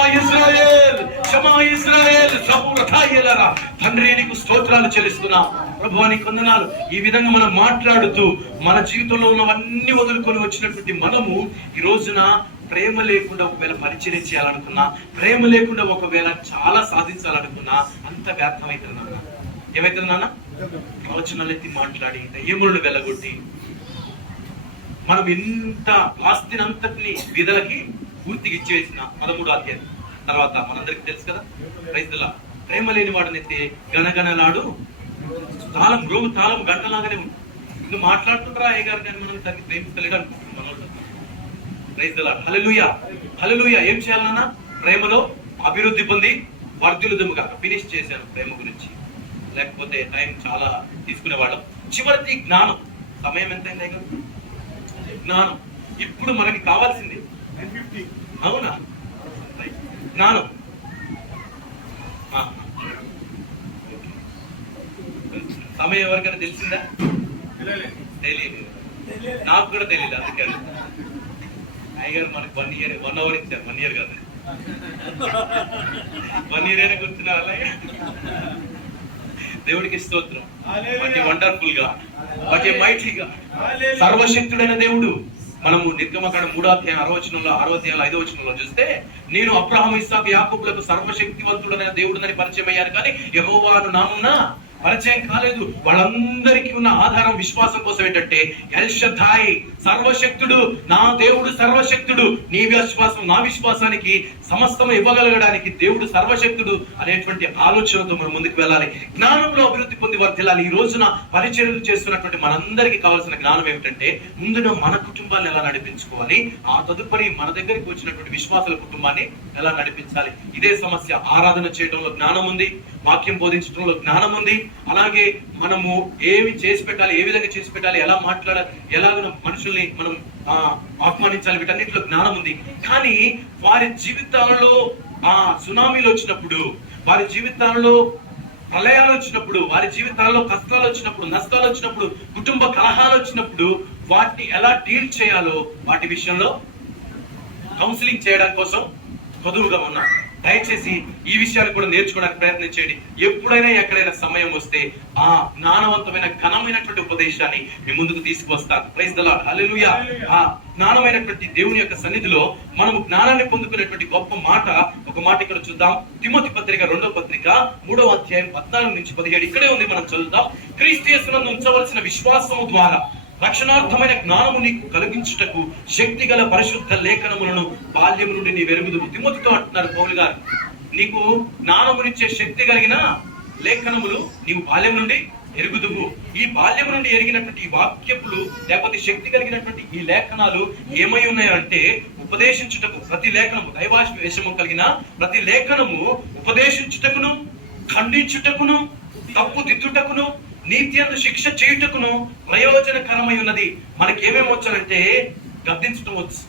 ఇజ్రాయేల్ సబూరథ ఏలరా. తండ్రి నీకు స్తోత్రాలు చెల్లిస్తున్నాం ప్రభువా, నీకు వందనాలు. ఈ విధంగా మనం మాట్లాడుతూ మన జీవితంలో ఉన్నవన్నీ వదులుకొని వచ్చినటువంటి మనము ఈ రోజున ప్రేమ లేకుండా ఒకవేళ పరిచయం చేయాలనుకున్నా, ప్రేమ లేకుండా ఒకవేళ చాలా సాధించాలనుకున్నా అంత వ్యర్థమవుతుంది నాన్న. ఏమైతుంది నాన్న? ఆలోచనలు ఎత్తి మాట్లాడి దయ్యములను వెళ్ళగొట్టి మనం ఇంత ఆస్తిని అంతటిని విధలకి పూర్తిగా ఇచ్చేసిన 13వ అధ్యాయం తర్వాత మనందరికీ తెలుసు కదా. రైతుల ప్రేమ లేని వాడినైతే గణగణలాడు తాళం రోగు తాళం గంటలాగానే ఉంది. ఇంకా మాట్లాడుతుంటారా అయ్య గారు కానీ మనం దాన్ని ప్రేమిస్తలేడు అనుకుంటున్నాం మనోళ్ళు. రైతుల హల్లెలూయా హల్లెలూయా. ఏం చేయాలన్నా? ప్రేమలో అభివృద్ధి పొంది వర్ధిల్లుదుముగా. ఫినిష్ చేశాను ప్రేమ గురించి, లేకపోతే టైం చాలా తీసుకునేవాళ్ళం. చివరికి జ్ఞానం. సమయం ఎంత అయింది? జ్ఞానం ఇప్పుడు మనకి కావాల్సింది. అవునా? జ్ఞానం. సమయం ఎవరికైనా తెలిసిందా? తెలియదు. నాకు కూడా తెలియదు. అందుకే అయ్యగారు మనకు 1 అవర్ ఇచ్చారు. 1 ఇయర్ కాదు, 1 ఇయర్ అయినా గుర్తున్నా అలాగే. దేవుడికి స్తోత్రం. వాటి వండర్ఫుల్ గా, వాటి మైటీగా, సర్వశక్తుడైన దేవుడు. మనము నిర్గమకాండం 3వ అధ్యాయం 6వ వచనంలో, 6వ అధ్యాయం 5వ వచనంలో చూస్తే, నేను అబ్రహాము ఇస్సాకు యాకోబులకు సర్వశక్తివంతుడైన దేవుడిని పరిచయం అయ్యాను, కానీ యెహోవాను నామున పరిచయం కాలేదు. వాళ్ళందరికీ ఉన్న ఆధారం విశ్వాసం కోసం ఏంటంటే ఎల్ షద్దాయ్, సర్వశక్తుడు. నా దేవుడు సర్వశక్తుడు. నీ విశ్వాసం నా విశ్వాసానికి సమస్తం ఇవ్వగలగడానికి దేవుడు సర్వశక్తుడు అనేటువంటి ఆలోచనతో మనం ముందుకు వెళ్ళాలి. జ్ఞానంలో అభివృద్ధి పొంది వర్ధిల్లాలి. ఈ రోజున పరిచర్యలు చేస్తున్నటువంటి మనందరికీ కావాల్సిన జ్ఞానం ఏమిటంటే, ముందుగా మన కుటుంబాన్ని ఎలా నడిపించుకోవాలి, ఆ తదుపరి మన దగ్గరికి వచ్చినటువంటి విశ్వాసాల కుటుంబాన్ని ఎలా నడిపించాలి. ఇదే సమస్య. ఆరాధన చేయడంలో జ్ఞానం ఉంది, వాక్యం బోధించడంలో జ్ఞానం ఉంది, అలాగే మనము ఏమి చేసి పెట్టాలి, ఏ విధంగా చేసి పెట్టాలి, ఎలా మాట్లాడాలి, ఎలాగ మనుషుల్ని మనం ఆహ్వానించాలి, వీటన్నిటిలో జ్ఞానం ఉంది. కానీ వారి జీవితాలలో సునామీలు వచ్చినప్పుడు, వారి జీవితాలలో ప్రళయాలు వచ్చినప్పుడు, వారి జీవితాల్లో కష్టాలు వచ్చినప్పుడు, నష్టాలు వచ్చినప్పుడు, కుటుంబ కలహాలు వచ్చినప్పుడు వాటిని ఎలా డీల్ చేయాలో వాటి విషయంలో కౌన్సిలింగ్ చేయడం కోసం చదువుగా ఉన్నాం. దయచేసి ఈ విషయాలు కూడా నేర్చుకోవడానికి ప్రయత్నం చేయండి. ఎప్పుడైనా ఎక్కడైనా సమయం వస్తే ఆ జ్ఞానవంతమైన ఘనమైనటువంటి ఉపదేశాన్ని మీ ముందుకు తీసుకువస్తాను. Praise the lord. హల్లెలూయా. ఆ జ్ఞానమైనటువంటి దేవుని యొక్క సన్నిధిలో మనము జ్ఞానాన్ని పొందుకునేటువంటి గొప్ప మాట, ఒక మాట ఇక్కడ చూద్దాం. తిమోతి పత్రిక 2వ పత్రిక 3వ అధ్యాయం 14 నుంచి 17 ఇక్కడే ఉంది, మనం చదువుదాం. క్రీస్తు యేసునందు ఉంచవలసిన విశ్వాసము ద్వారా రక్షణార్థమైన జ్ఞానము నీకు కలిగించుటకు శక్తి గల పరిశుద్ధ లేఖనములను బాల్యం నుండి నీ వెరుగుదువు. తిమోతితో అంటున్నారు పౌలు గారు, నీకు జ్ఞానమునిచ్చే శక్తి కలిగిన లేఖనములు నీవు బాల్యం నుండి ఎరుగుదువు. ఈ బాల్యం నుండి ఎరిగినటువంటి ఈ వాక్యములు, లేకపోతే శక్తి కలిగినటువంటి ఈ లేఖనాలు ఏమై ఉన్నాయంటే, ఉపదేశించుటకు ప్రతి లేఖనము, దైవావేశము కలిగిన ప్రతి లేఖనము ఉపదేశించుటకును, ఖండించుటకును, తప్పు దిద్దుటకును, నీతి యందు శిక్ష చేయుటకును ప్రయోజనకరమై ఉన్నది. మనకి ఏమేమి వచ్చానంటే, గద్దించడం వచ్చు.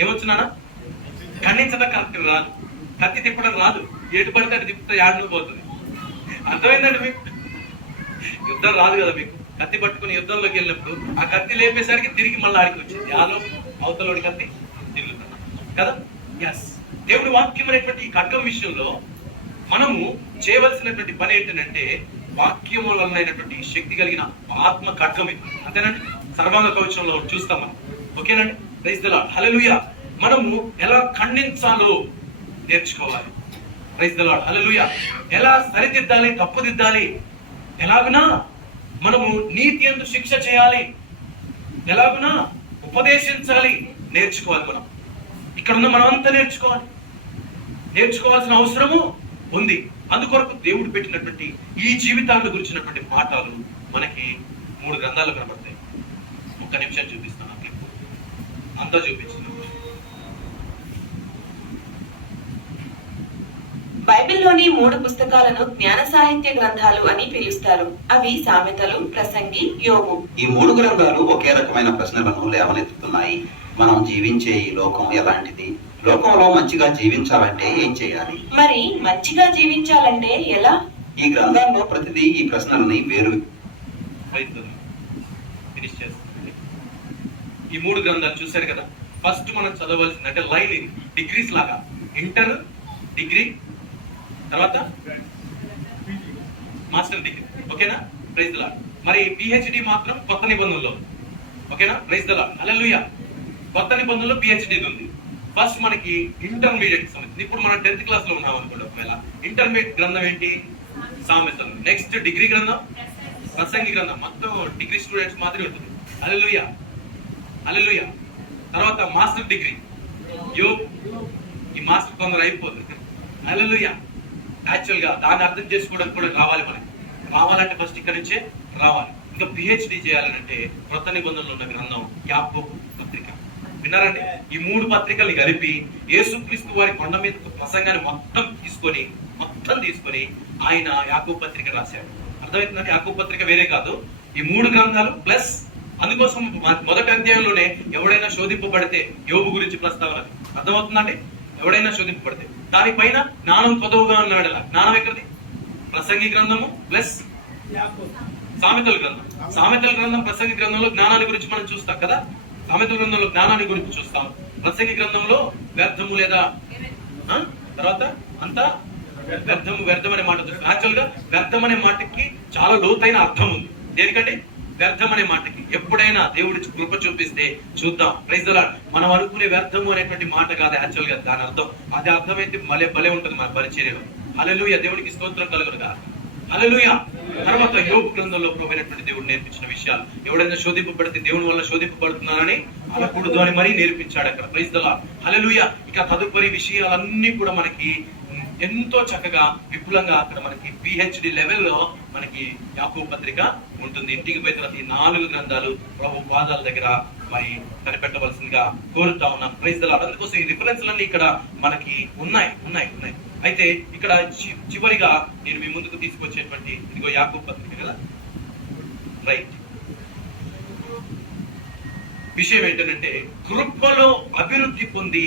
ఏమొచ్చునా? ఖండించడం కరెక్ట్ రాదు, కత్తి తిప్పడం రాదు. ఏటు పడితే అది తిప్పితే యాడలు పోతుంది. అర్థమైందండి మీకు? యుద్ధం రాదు కదా మీకు. కత్తి పట్టుకుని యుద్ధంలోకి వెళ్ళినప్పుడు ఆ కత్తి లేపేసరికి తిరిగి మళ్ళీ ఆడికి వచ్చింది. యాలో అవతలోడి కత్తి తిరుగుతుంది కదా. ఎస్, దేవుడి వాక్యం అనేటువంటి ఈ ఖడ్గం విషయంలో మనము చేయవలసినటువంటి పని ఏంటంటే, వాక్యం వలనైనటువంటి శక్తి కలిగిన ఆత్మ ఖడ్గం ఇది. అంతేనండి. సర్వాంగ కవచంలో చూస్తాం మనం. ఓకేనండి. Praise the lord. హల్లెలూయా. మనము ఎలా ఖండించాలో నేర్చుకోవాలి. Praise the lord. హల్లెలూయా. ఎలా సరిదిద్దాలి, తప్పుదిద్దాలి, ఎలాగునా మనము నీతి యందు శిక్ష చేయాలి, ఎలాగునా ఉపదేశించాలి, నేర్చుకోవాలి. మనం ఇక్కడ ఉన్న మనమంతా నేర్చుకోవాలి. నేర్చుకోవాల్సిన అవసరము ఉంది. అందుకొరకు దేవుడు పెట్టినటువంటి ఈ జీవితాలను గురించినటువంటి పాఠాలు మనకి 3 గ్రంథాలు కనబడతాయి. ఒక్క నిమిషం చూపిస్తాను. అంతా చూపించిన బైబిల్లోని 3 పుస్తకాలను జ్ఞాన సాహిత్య గ్రంథాలు అని పిలుస్తారు. అవి సామెతలు, ప్రసంగి, యోబు. ఈ 3 గ్రంథాలు ఒకే రకమైన ప్రశ్నలను లేవనెత్తుతున్నాయి. మనం జీవించే ఈ లోకం ఎలాంటిది? లోకంలో మంచిగా జీవించాలంటే ఏం చేయాలి? మరి మంచిగా జీవించాలంటే ఎలా? ఈ గ్రంథాల్లో ప్రతిదీ ఈ ప్రశ్నలని వేరు. ఫినిష్ చేస్తుంది. ఈ 3 గ్రంథాలు చూశారు కదా. ఫస్ట్ మనం చదవలసింది అంటే లైన్ డిగ్రీస్ లాగా, ఇంటర్, డిగ్రీ, తర్వాత మాస్టర్ డిగ్రీ. ఓకేనా? Praise the Lord. మరి పిహెచ్డి మాత్రం కొత్త నిబంధనలో. ఓకేనా? Praise the Lord. హల్లెలూయా. కొత్త నిబంధనలో పిహెచ్డి ఉంది. ఫస్ట్ మనకి ఇంటర్మీడియట్ సంబంధించి, ఇప్పుడు మనం 10th క్లాస్ లో ఉన్నాం అనుకోండి. ఒకవేళ ఇంటర్మీడియట్ గ్రంథం ఏంటి? సామెతలు. నెక్స్ట్ డిగ్రీ గ్రంథం ప్రసంగి గ్రంథం. మొత్తం డిగ్రీ స్టూడెంట్స్ మాదిరి ఉంటుంది. హల్లెలూయా, హల్లెలూయా. తర్వాత మాస్టర్ డిగ్రీ యోబ్. ఈ మాస్టర్ కొందరు అయిపోతుంది. హల్లెలూయా. యాక్చువల్ గా దాన్ని అర్థం చేసుకోవడానికి కూడా రావాలి. మనకి రావాలంటే ఫస్ట్ ఇక్కడ నుంచే రావాలి. ఇంకా పిహెచ్డి చేయాలంటే కొత్త నిబంధనలు ఉన్న గ్రంథం యాకోబు పత్రిక. విన్నారండి? ఈ 3 పత్రికల్ని కలిపి యేసుక్రీస్తు వారి కొండ మీద ప్రసంగాన్ని మొత్తం తీసుకొని ఆయన యాకోబు పత్రిక రాశాడు. అర్థమవుతుందంటే యాకోబు పత్రిక వేరే కాదు, ఈ 3 గ్రంథాలు ప్లస్. అందుకోసం మొదటి అధ్యాయంలోనే ఎవడైనా శోధింపబడితే యోబు గురించి ప్రస్తావన. అర్థమవుతుందండి? ఎవడైనా శోధింపబడితే దానిపైన జ్ఞానం కొదవగా ఉన్నాడు. జ్ఞానం ఎక్కడిది? ప్రసంగి గ్రంథము ప్లస్ సామెతల గ్రంథం. సామెతల గ్రంథం ప్రసంగి గ్రంథంలో జ్ఞానాన్ని గురించి మనం చూస్తాం కదా. సామెతల గ్రంథంలో జ్ఞానాన్ని గురించి చూస్తాం. ప్రసంగి గ్రంథంలో వ్యర్థము లేదా తర్వాత అంతా వ్యర్థం అనే మాట చూస్తాం. యాక్చువల్ గా వ్యర్థం అనే మాటకి చాలా లోతైన అర్థం ఉంది. దేనికంటే వ్యర్థం అనే మాటకి ఎప్పుడైనా దేవుడి కృప చూపిస్తే చూద్దాం. Praise the lord. మనం అనుకునే వ్యర్థము అనేటువంటి మాట కాదు యాక్చువల్ గా దాని అర్థం. అది అర్థమైతే భలే ఉంటుంది మన పరిచర్యలో. హల్లెలూయా. దేవుడికి స్తోత్రం కలుగునుగా. హల్లెలూయా. తర్వాత యోబు గ్రంథంలో ప్రభువైనటువంటి దేవుడు నేర్పించిన విషయాలు, ఎవడైనా శోధింపబడితే దేవుని వల్ల శోధింపబడుతున్నారని అనకూడదు అని మరీ నేర్పించాడు అక్కడ. Praise the Lord. హల్లెలూయా. ఇక తదుపరి విషయాలన్నీ కూడా మనకి ఎంతో చక్కగా విపులంగా అక్కడ మనకి పిహెచ్డి లెవెల్లో మనకి యాకోబు పత్రిక ఉంటుంది. ఇంటికి పోయిన తర్వాత ఈ 4 గ్రంథాలు ప్రభు పాదాల దగ్గర మరి కనిపెట్టవలసిందిగా కోరుతా ఉన్నాం. Praise the lord. అందుకోసం ఈ రిఫరెన్స్లన్నీ ఇక్కడ మనకి ఉన్నాయి. అయితే ఇక్కడ చివరిగా నేను మీ ముందుకు తీసుకొచ్చేటువంటి ఇదిగో యాకోబు పత్రిక కదా. రైట్. విషయం ఏంటంటే కృపలో అభివృద్ధి పొంది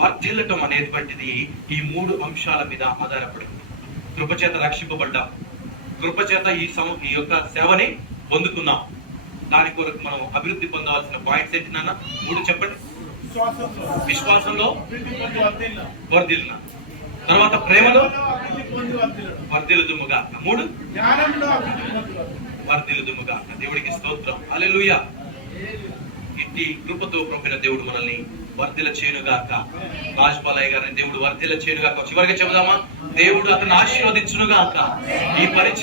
వర్ధిల్లటం అనేటువంటిది ఈ 3 అంశాల మీద ఆధారపడింది. కృపచేత రక్షింపబడ్డాం, కృపచేత ఈ యొక్క సేవని పొందుకున్నాం. దాని కొరకు మనం అభివృద్ధి పొందవలసిన పాయింట్స్ ఏంటి నాన్న? 3 చెప్పండి. విశ్వాసంలో వర్ధిల్లున, తర్వాత ప్రేమలో వర్ధిల్లుదుముగా, 3 వర్ధిల్లుదుముగా. దేవుడికి స్తోత్రం. హల్లెలూయా. ఇట్టి కృపతో ప్రభువైన దేవుడు మనల్ని వర్ధిల్ల చేయనుగాక. రాజపాలయ్య గారిని దేవుడు వర్ధిల్ల చేయనుగాక. చివరిగా చెబుదామా? దేవుడు అతను ఆశీర్వదించునుగాక. ఈ పరిచయం